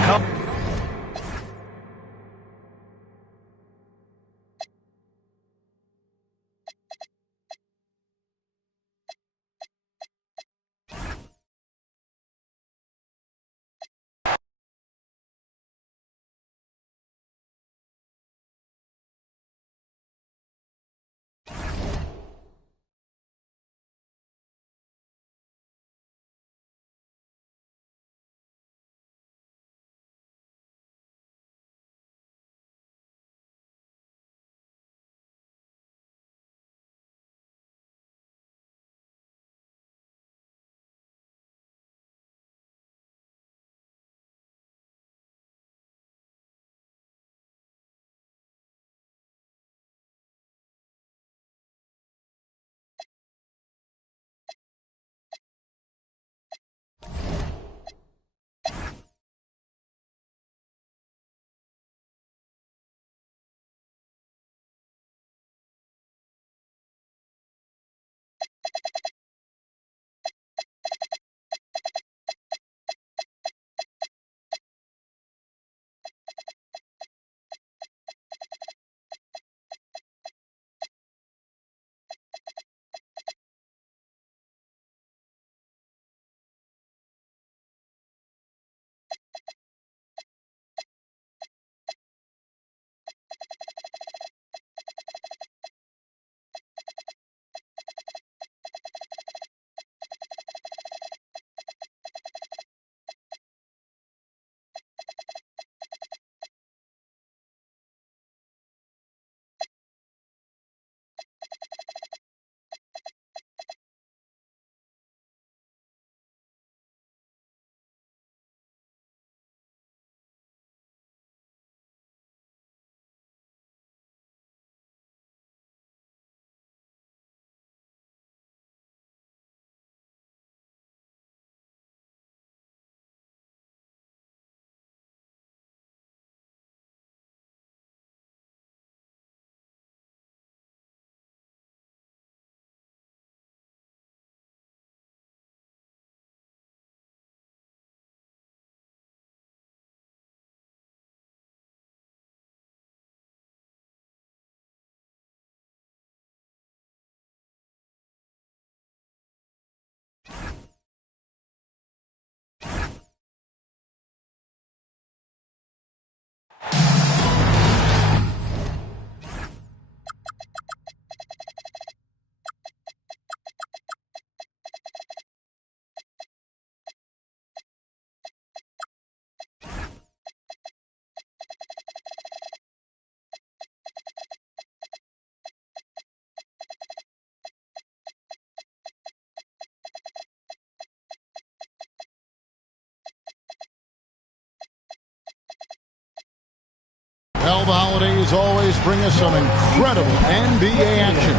Well, the holidays always bring us some incredible NBA action.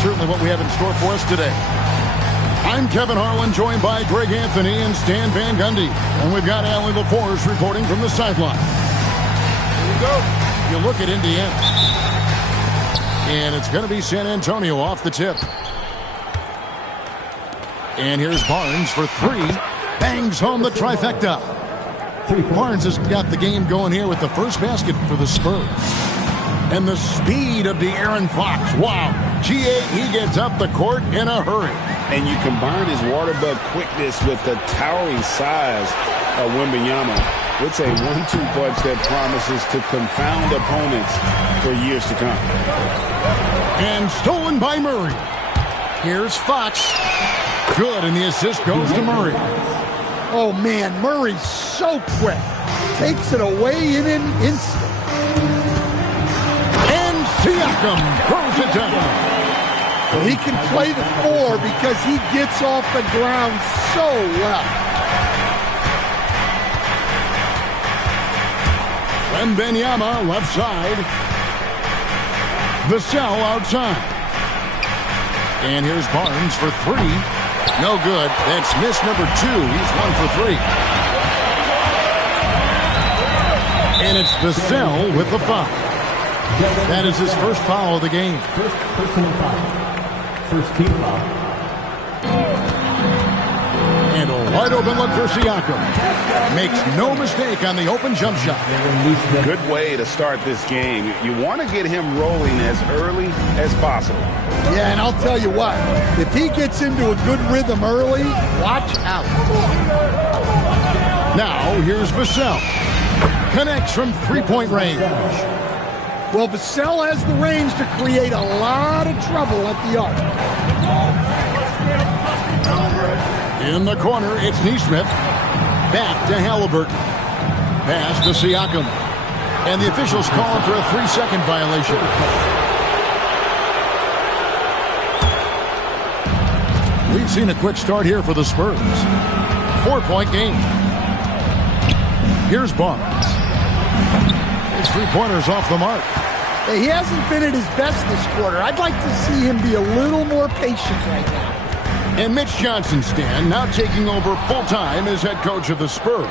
Certainly what we have in store for us today. I'm Kevin Harlan, joined by Greg Anthony and Stan Van Gundy. And we've got Allie LaForce reporting from the sideline. Here we go. You look at Indiana. And it's going to be San Antonio off the tip. And here's Barnes for three. Bangs home the trifecta. Barnes has got the game going here with the first basket for the Spurs. And the speed of De'Aaron Fox. Wow. G8, he gets up the court in a hurry. And you combine his water bug quickness with the towering size of Wembanyama. It's a 1-2 punch that promises to confound opponents for years to come. And stolen by Murray. Here's Fox. Good, and the assist goes to Murray. Oh, man, Murray's so quick. Takes it away in an instant. And Siakam throws it down. He can play the four because he gets off the ground so well. Wembanyama left side. Vassell outside. And here's Barnes for three. No good. That's miss number 2. He's 1 for 3. And it's Vassell with the foul. That is his first foul of the game. First personal foul. First team foul. And a wide open look for Siakam. Makes no mistake on the open jump shot. Good way to start this game. You want to get him rolling as early as possible. Yeah, and I'll tell you what. If he gets into a good rhythm early, watch out. Now, here's Vassell. Connects from three-point range. Well, Vassell has the range to create a lot of trouble at the arc. In the corner, it's Nesmith. Back to Halliburton. Pass to Siakam. And the officials calling for a 3-second violation. We've seen a quick start here for the Spurs. 4-point game. Here's Barnes. His three-pointers off the mark. He hasn't been at his best this quarter. I'd like to see him be a little more patient right now. And Mitch Johnson, Stan, now taking over full-time as head coach of the Spurs.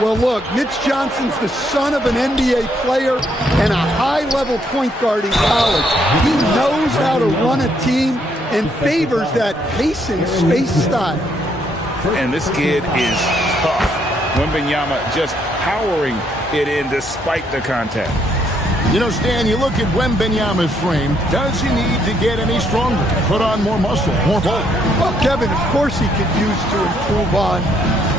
Well, look, Mitch Johnson's the son of an NBA player and a high-level point guard in college. He knows how to run a team and favors that pacing space style. And this kid is tough. Wembanyama just powering it in despite the contact. You know, Stan, you look at Wembanyama's frame. Does he need to get any stronger? Put on more muscle, more bulk? Well, Kevin, of course he could use to improve on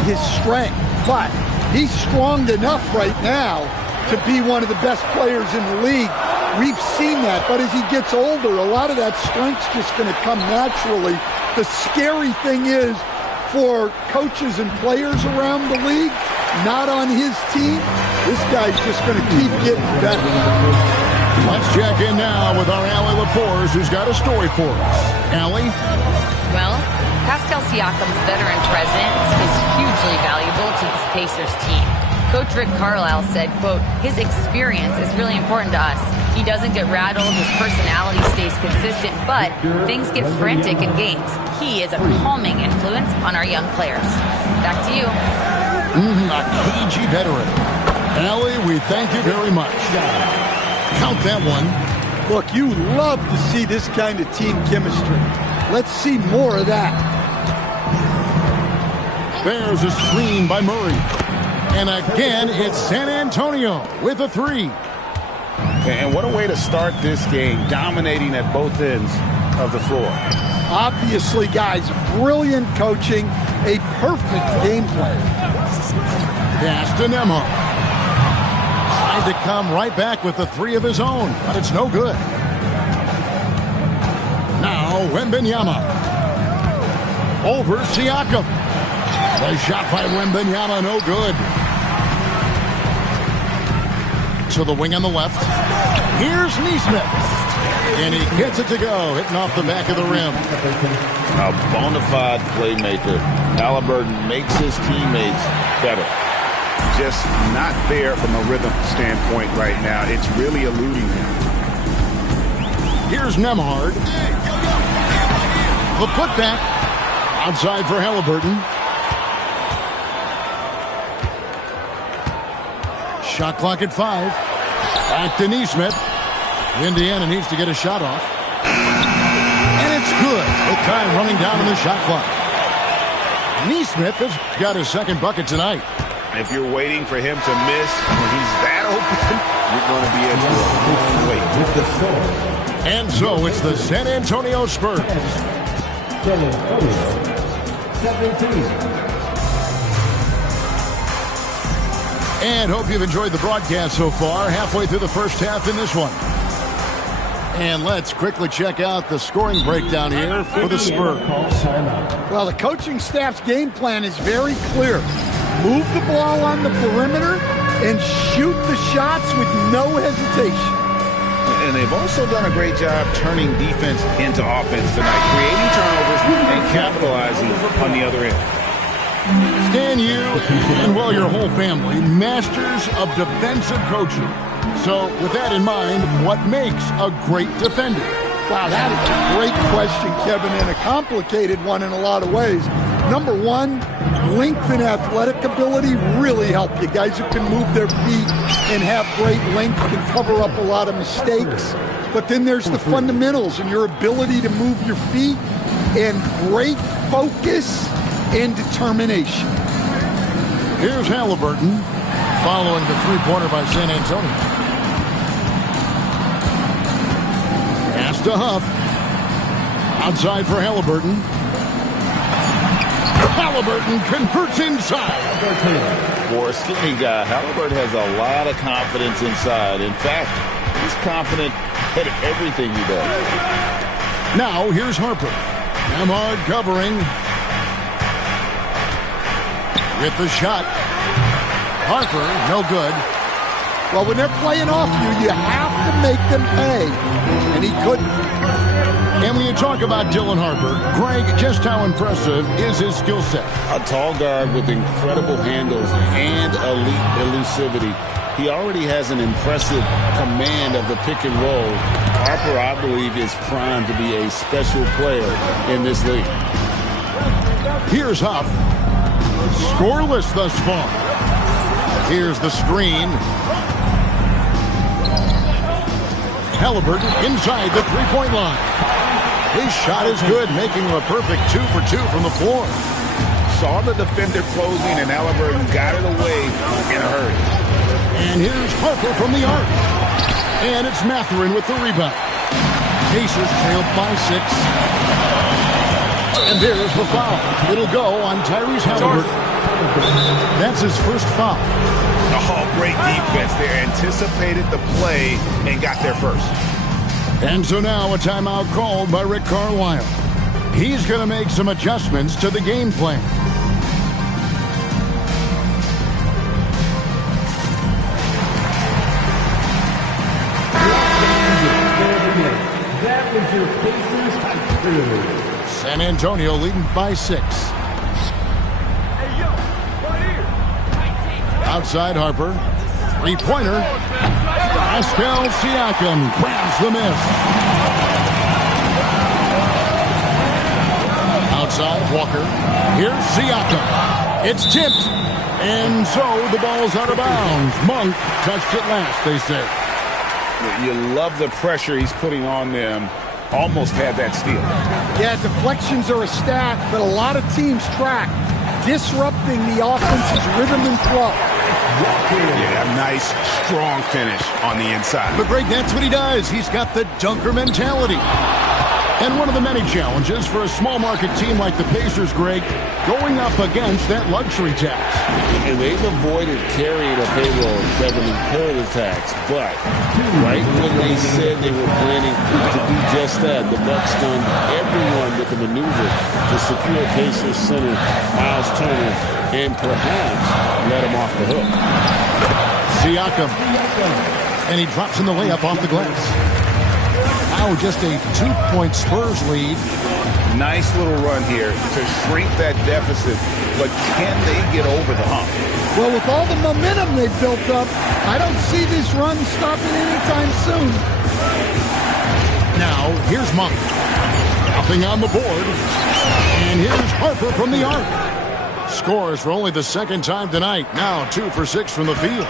his strength. But he's strong enough right now to be one of the best players in the league. We've seen that. But as he gets older, a lot of that strength's just going to come naturally. The scary thing is for coaches and players around the league, not on his team, this guy's just going to keep getting better. Let's check in now with our Allie LaForce, who's got a story for us. Allie? Well, Pascal Siakam's veteran presence is hugely valuable to this Pacers team. Coach Rick Carlisle said, quote, his experience is really important to us. He doesn't get rattled, his personality stays consistent, but things get frantic in games. He is a calming influence on our young players. Back to you. A cagey veteran. Allie, we thank you very much. Count that one. Look, you love to see this kind of team chemistry. Let's see more of that. There's a screen by Murray. And again, it's San Antonio with a three. And what a way to start this game, dominating at both ends of the floor. Obviously, guys, brilliant coaching, a perfect game plan. Pass to Nembhard. Tried to come right back with the three of his own, but it's no good. Now, Wembanyama. Over Siakam. The shot by Wembanyama, no good. To the wing on the left. Here's Nesmith. And he gets it to go, hitting off the back of the rim. A bona fide playmaker. Halliburton makes his teammates better. just not there from a rhythm standpoint right now. It's really eluding him. Here's Nembhard. The putback. Outside for Halliburton. Shot clock at 5. Back to Nesmith. Indiana needs to get a shot off. And it's good. With time running down on the shot clock. Nesmith has got his second bucket tonight. If you're waiting for him to miss when he's that open, you're going to be in for a long wait. And so it's the San Antonio Spurs. San Antonio, 17. And hope you've enjoyed the broadcast so far. Halfway through the first half in this one. And let's quickly check out the scoring breakdown here for the Spurs. Well, the coaching staff's game plan is very clear. Move the ball on the perimeter and shoot the shots with no hesitation. And they've also done a great job turning defense into offense tonight, creating turnovers and capitalizing on the other end. Stan, you and, well, your whole family, masters of defensive coaching. So with that in mind, what makes a great defender? Wow, that is a great question, Kevin, and a complicated one in a lot of ways. Number one, length and athletic ability really help you. Guys who can move their feet and have great length can cover up a lot of mistakes. But then there's the fundamentals and your ability to move your feet and great focus and determination. Here's Halliburton following the three-pointer by San Antonio. Pass to Huff. Outside for Halliburton. Halliburton converts inside. For a skinny guy, Halliburton has a lot of confidence inside. In fact, he's confident at everything he does. Now here's Harper. Nembhard covering. With the shot. Harper, no good. Well, when they're playing off you, you have to make them pay. And he couldn't. And when you talk about Dylan Harper, Greg, just how impressive is his skill set? A tall guard with incredible handles and elite elusivity. He already has an impressive command of the pick and roll. Harper, I believe, is primed to be a special player in this league. Here's Huff. Scoreless thus far. Here's the screen. Halliburton inside the three-point line. His shot is good, making him a perfect 2 for 2 from the floor. Saw the defender closing, and Halliburton got it away in a hurry. And here's Harper from the arc. And it's Mathurin with the rebound. Pacers trailed by 6. And there's the foul. It'll go on Tyrese Halliburton. That's his first foul. Oh, great defense there. Anticipated the play and got there first. And so now a timeout called by Rick Carlisle. He's going to make some adjustments to the game plan. That was your Pacers high school. San Antonio leading by 6. Outside Harper. Three-pointer. Pascal Siakam grabs the miss. Outside Walker. Here's Siakam. It's tipped. And so the ball's out of bounds. Monk touched it last, they say. You love the pressure he's putting on them. Almost had that steal. Yeah, deflections are a stat, but a lot of teams track disrupting the offense's rhythm and flow. Yeah, a nice, strong finish on the inside. But Greg, that's what he does. He's got the dunker mentality. And one of the many challenges for a small market team like the Pacers, Greg, going up against that luxury tax. And they've avoided carrying a payroll Beverly Curl tax. But right when they said they were planning to do just that, the Bucks done everyone with the maneuver to secure Pacers center Miles Turner and perhaps let him off the hook. Siakam. And he drops in the layup off the glass. Now just a 2-point Spurs lead. Nice little run here to shrink that deficit but can they get over the hump? Well, with all the momentum they've built up, I don't see this run stopping anytime soon. Now, here's Monk. Nothing on the board. And here's Harper from the arc. Scores for only the second time tonight. Now 2 for 6 from the field.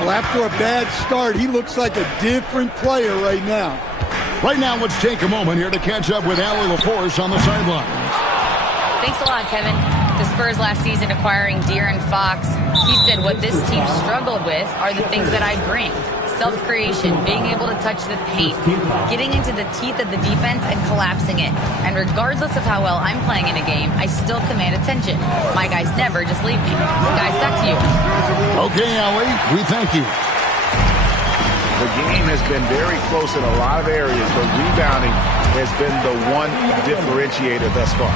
Well, after a bad start, he looks like a different player right now. Right now, let's take a moment here to catch up with Allie LaForce on the sideline. Thanks a lot, Kevin. The Spurs last season acquiring De'Aaron Fox, he said what this team struggled with are the things that I bring. Self-creation, being able to touch the paint, getting into the teeth of the defense and collapsing it. And regardless of how well I'm playing in a game, I still command attention. My guys never just leave me. Guys, back to you. Okay, Allie, we thank you. The game has been very close in a lot of areas, but rebounding has been the one differentiator thus far.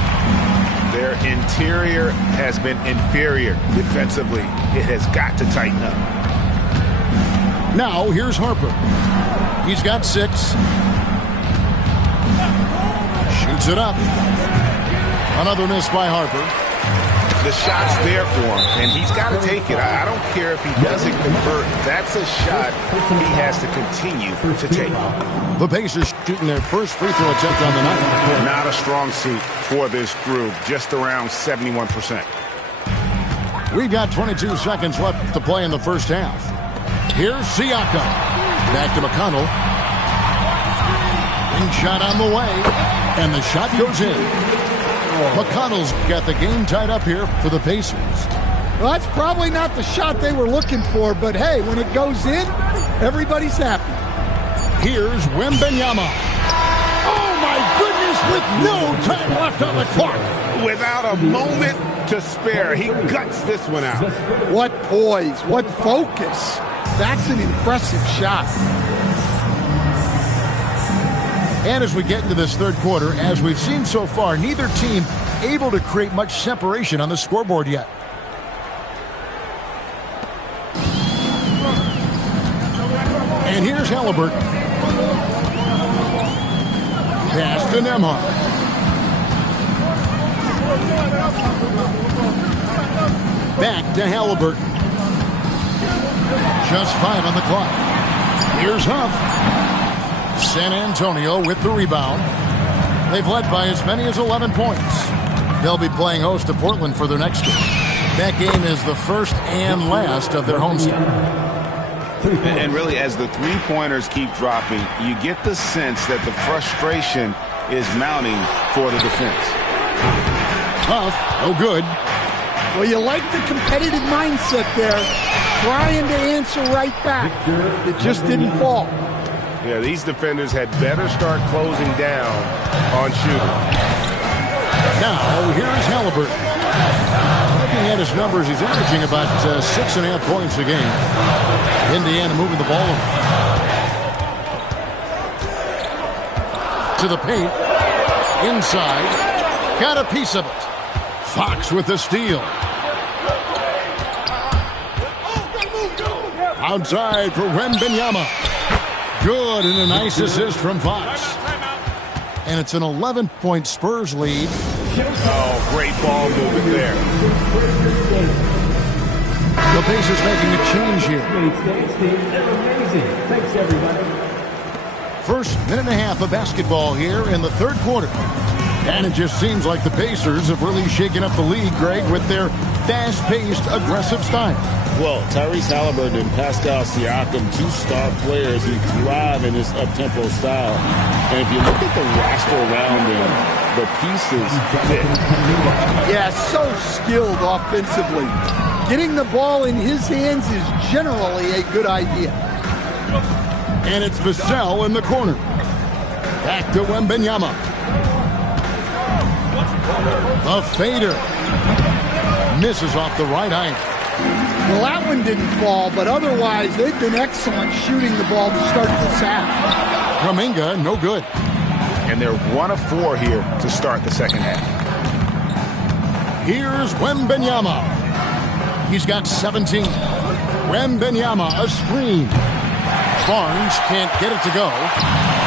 Their interior has been inferior defensively. It has got to tighten up. Now, here's Harper. He's got 6. Shoots it up. Another miss by Harper. The shot's there for him, and he's got to take it. I don't care if he doesn't convert. That's a shot he has to continue to take. The Pacers shooting their first free throw attempt on the night. Not a strong suit for this group, just around 71%. We've got 22 seconds left to play in the first half. Here's Siakam. Back to McConnell. Big shot on the way. And the shot goes in. McConnell's got the game tied up here for the Pacers. Well, that's probably not the shot they were looking for, but hey, when it goes in, everybody's happy. Here's Wembanyama. Oh, my goodness, with no time left on the clock. Without a moment to spare, he guts this one out. What poise, what focus. That's an impressive shot. And as we get into this third quarter, as we've seen so far, neither team able to create much separation on the scoreboard yet. And here's Halliburton. Pass to Nembhard. Back to Halliburton. Just 5 on the clock. Here's Huff. San Antonio with the rebound. They've led by as many as 11 points. They'll be playing host to Portland for their next game. That game is the first and last of their homestand. And really, as the three-pointers keep dropping, you get the sense that the frustration is mounting for the defense. Huff, no good. Well, you like the competitive mindset there, trying to answer right back. It just didn't fall. Yeah, these defenders had better start closing down on shooting. Now, here's Halliburton. Looking at his numbers, he's averaging about 6.5 points a game. Indiana moving the ball to the paint. Inside. Got a piece of it. Fox with the steal. Outside for Wembanyama. Good, and a nice assist from Fox. And it's an 11-point Spurs lead. Oh, great ball movement there. The Pacers making a change here. Amazing. Thanks, everybody. First minute and a half of basketball here in the third quarter. And it just seems like the Pacers have really shaken up the league, Greg, with their fast-paced, aggressive style. Well, Tyrese Halliburton and Pascal Siakam, two star players who thrive in this up-tempo style. And if you look at the roster around them, the pieces fit. Yeah, so skilled offensively. Getting the ball in his hands is generally a good idea. And it's Vassell in the corner. Back to Wembanyama. The fader. Misses off the right iron. Well, that one didn't fall, but otherwise they've been excellent shooting the ball to start this half. Kuminga, no good. And they're 1 of 4 here to start the second half. Here's Wembanyama. He's got 17. Wembanyama, a screen. Barnes can't get it to go.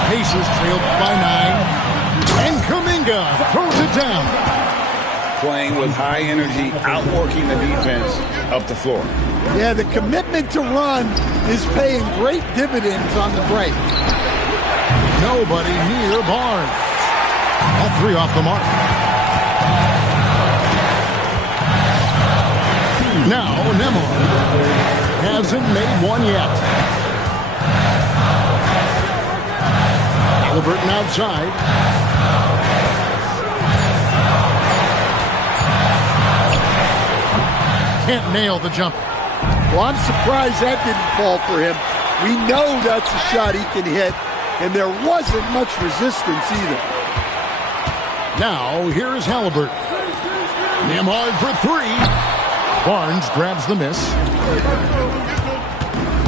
Pacers trailed by 9. And Kuminga throws it down. playing with high energy, outworking the defense up the floor. Yeah, the commitment to run is paying great dividends on the break. Nobody near Barnes. All three off the mark. Now Nembhard hasn't made one yet. Halliburton outside. Can't nail the jumper. Well, I'm surprised that didn't fall for him. We know that's a shot he can hit, and there wasn't much resistance either. Now, here's Halliburton. Nembhard for three. Barnes grabs the miss.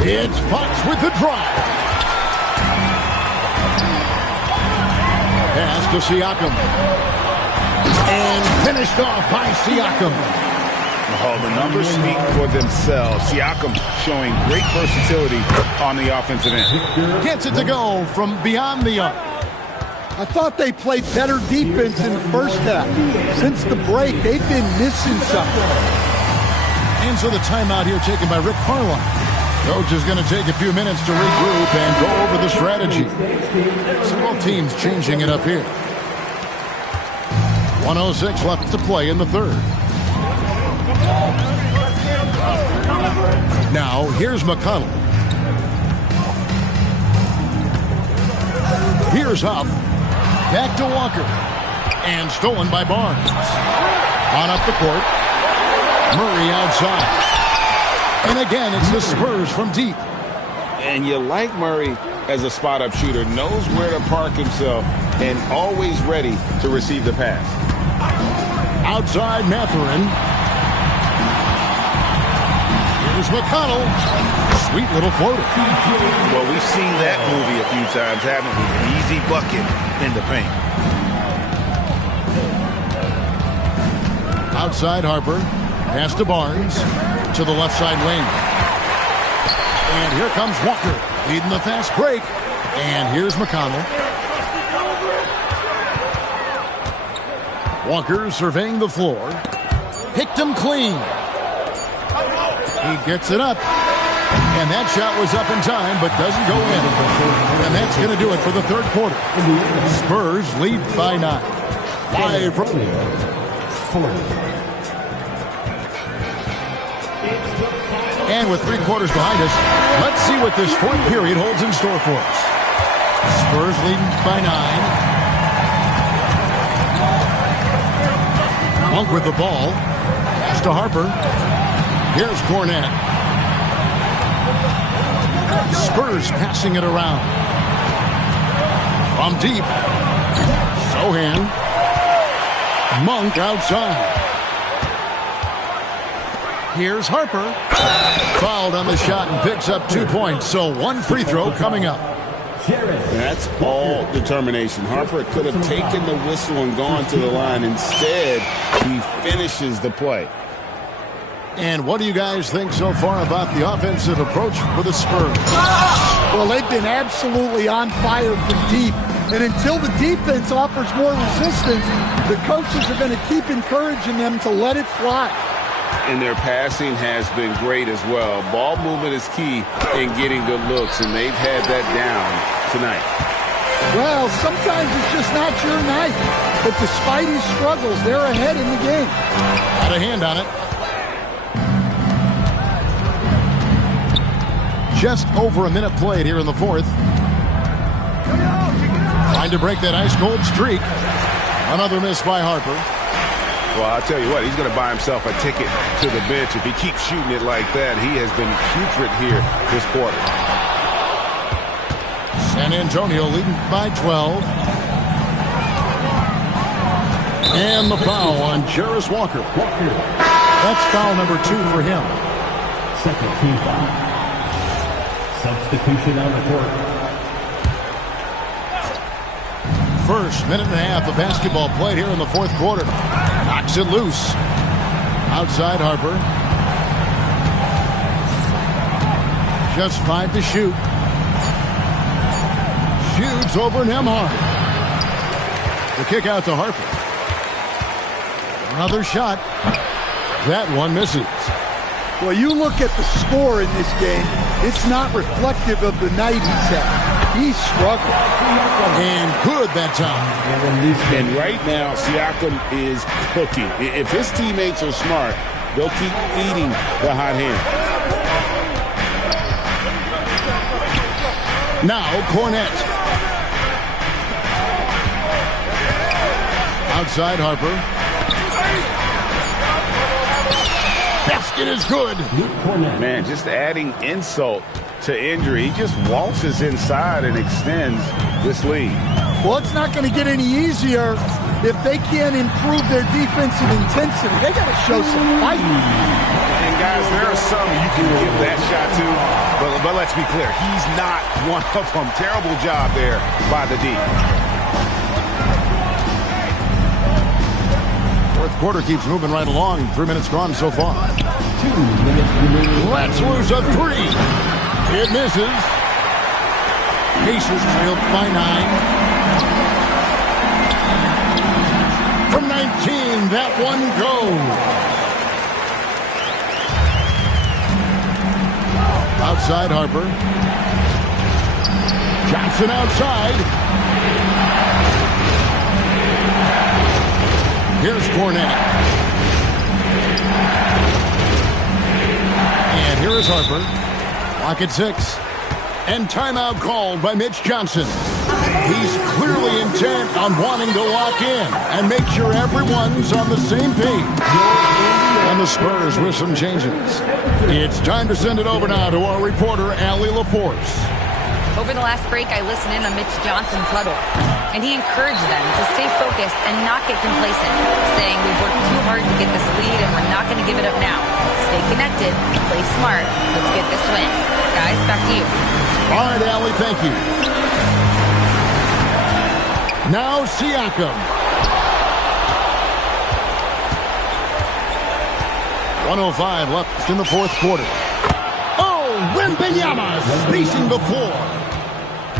It's Fox with the drive. Pass to Siakam. And finished off by Siakam. Oh, the numbers speak for themselves. Siakam showing great versatility on the offensive end. Gets it to go from beyond the arc. I thought they played better defense in the first half. Since the break, they've been missing something. And so the timeout here taken by Rick Carlisle. Coach is going to take a few minutes to regroup and go over the strategy. So both teams changing it up here. 1:06 left to play in the third. Now, here's McConnell. Here's Huff. Back to Walker. And stolen by Barnes. On up the court. Murray outside. And again, it's the Spurs from deep. And you like Murray as a spot-up shooter. Knows where to park himself and always ready to receive the pass. Outside Mathurin. Here's McConnell. Sweet little floater. Well, we've seen that movie a few times, haven't we? An easy bucket in the paint. Outside Harper. Pass to Barnes. To the left side wing. And here comes Walker. Leading the fast break. And here's McConnell. Walker surveying the floor. Picked him clean. He gets it up. And that shot was up in time, but doesn't go in. And that's going to do it for the third quarter. Spurs lead by 9. 5 from... And with 3 quarters behind us, let's see what this fourth period holds in store for us. Spurs leading by 9. Monk with the ball. Pass to Harper. Here's Cornette. Spurs passing it around. From deep. Sohan. Monk outside. Here's Harper. Fouled on the shot and picks up 2 points. So 1 free throw coming up. That's all determination. Harper could have taken the whistle and gone to the line. Instead, he finishes the play. And what do you guys think so far about the offensive approach for the Spurs? Well, they've been absolutely on fire from deep. And until the defense offers more resistance, the coaches are going to keep encouraging them to let it fly. And their passing has been great as well. Ball movement is key in getting good looks, and they've had that down tonight. Well, sometimes it's just not your night. But despite his struggles, they're ahead in the game. Got a hand on it. Just over a minute played here in the fourth. Trying to break that ice-cold streak. Another miss by Harper. Well, I'll tell you what, he's going to buy himself a ticket to the bench. If he keeps shooting it like that, he has been putrid here this quarter. San Antonio leading by 12. And the foul on Jarace Walker. That's foul number 2 for him. Second team foul. Substitution on the court. First minute and a half of basketball played here in the fourth quarter. Knocks it loose. Outside Harper. Just 5 to shoot. Shoots over Nembhard. The kick out to Harper. Another shot. That one misses. Well, you look at the score in this game, it's not reflective of the night he's had. He's struggling. And good that time. And right now, Siakam is cooking. If his teammates are smart, they'll keep feeding the hot hand. Now, Cornette. Outside Harper. Basket is good. Man, just adding insult to injury. He just waltzes inside and extends this lead. Well, it's not going to get any easier if they can't improve their defensive intensity. They got to show some fight. And guys, there are some you can give that shot to, but let's be clear, he's not one of them. Terrible job there by the D. Fourth quarter keeps moving right along. 3 minutes gone so far. 2 minutes remaining. Let's lose a three. It misses. Pacers trail by 9. From 19, that one goes. Outside Harper. Johnson outside. Here's Cornette. And here is Harper. Clock at 6. And timeout called by Mitch Johnson. He's clearly intent on wanting to lock in and make sure everyone's on the same page. And the Spurs with some changes. It's time to send it over now to our reporter, Allie LaForce. Over the last break, I listened in on Mitch Johnson's huddle, and he encouraged them to stay focused and not get complacent, saying we've worked too hard to get this lead and we're not going to give it up now. Stay connected, play smart, let's get this win. Guys, back to you. All right, Allie, thank you. Now Siakam. 1:05 left in the fourth quarter. Oh, Wembanyama spacing the floor.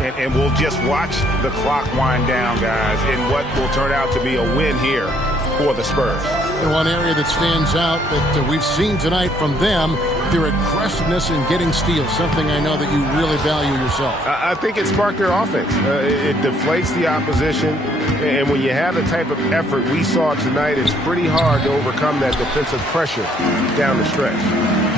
And we'll just watch the clock wind down, guys, in what will turn out to be a win here for the Spurs. And one area that stands out that we've seen tonight from them, their aggressiveness in getting steals, something I know that you really value yourself. I think it sparked their offense. It deflates the opposition, and when you have the type of effort we saw tonight, it's pretty hard to overcome that defensive pressure down the stretch.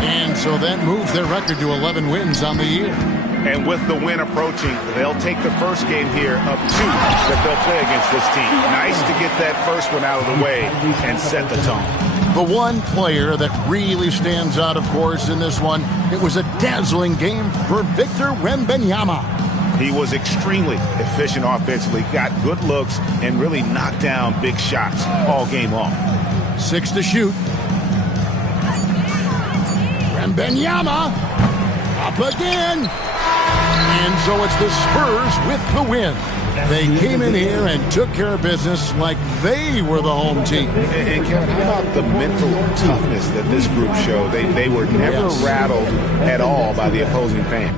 And so that moves their record to 11 wins on the year. And with the win approaching, they'll take the first game here of 2 that they'll play against this team. Nice to get that first one out of the way and set the tone. The one player that really stands out, of course, in this one, it was a dazzling game for Victor Wembanyama. He was extremely efficient offensively, got good looks, and really knocked down big shots all game long. 6 to shoot. Wembanyama up again. And so it's the Spurs with the win. They came in here and took care of business like they were the home team. And Kevin, how about the mental toughness that this group showed? They were never rattled at all by the opposing fan.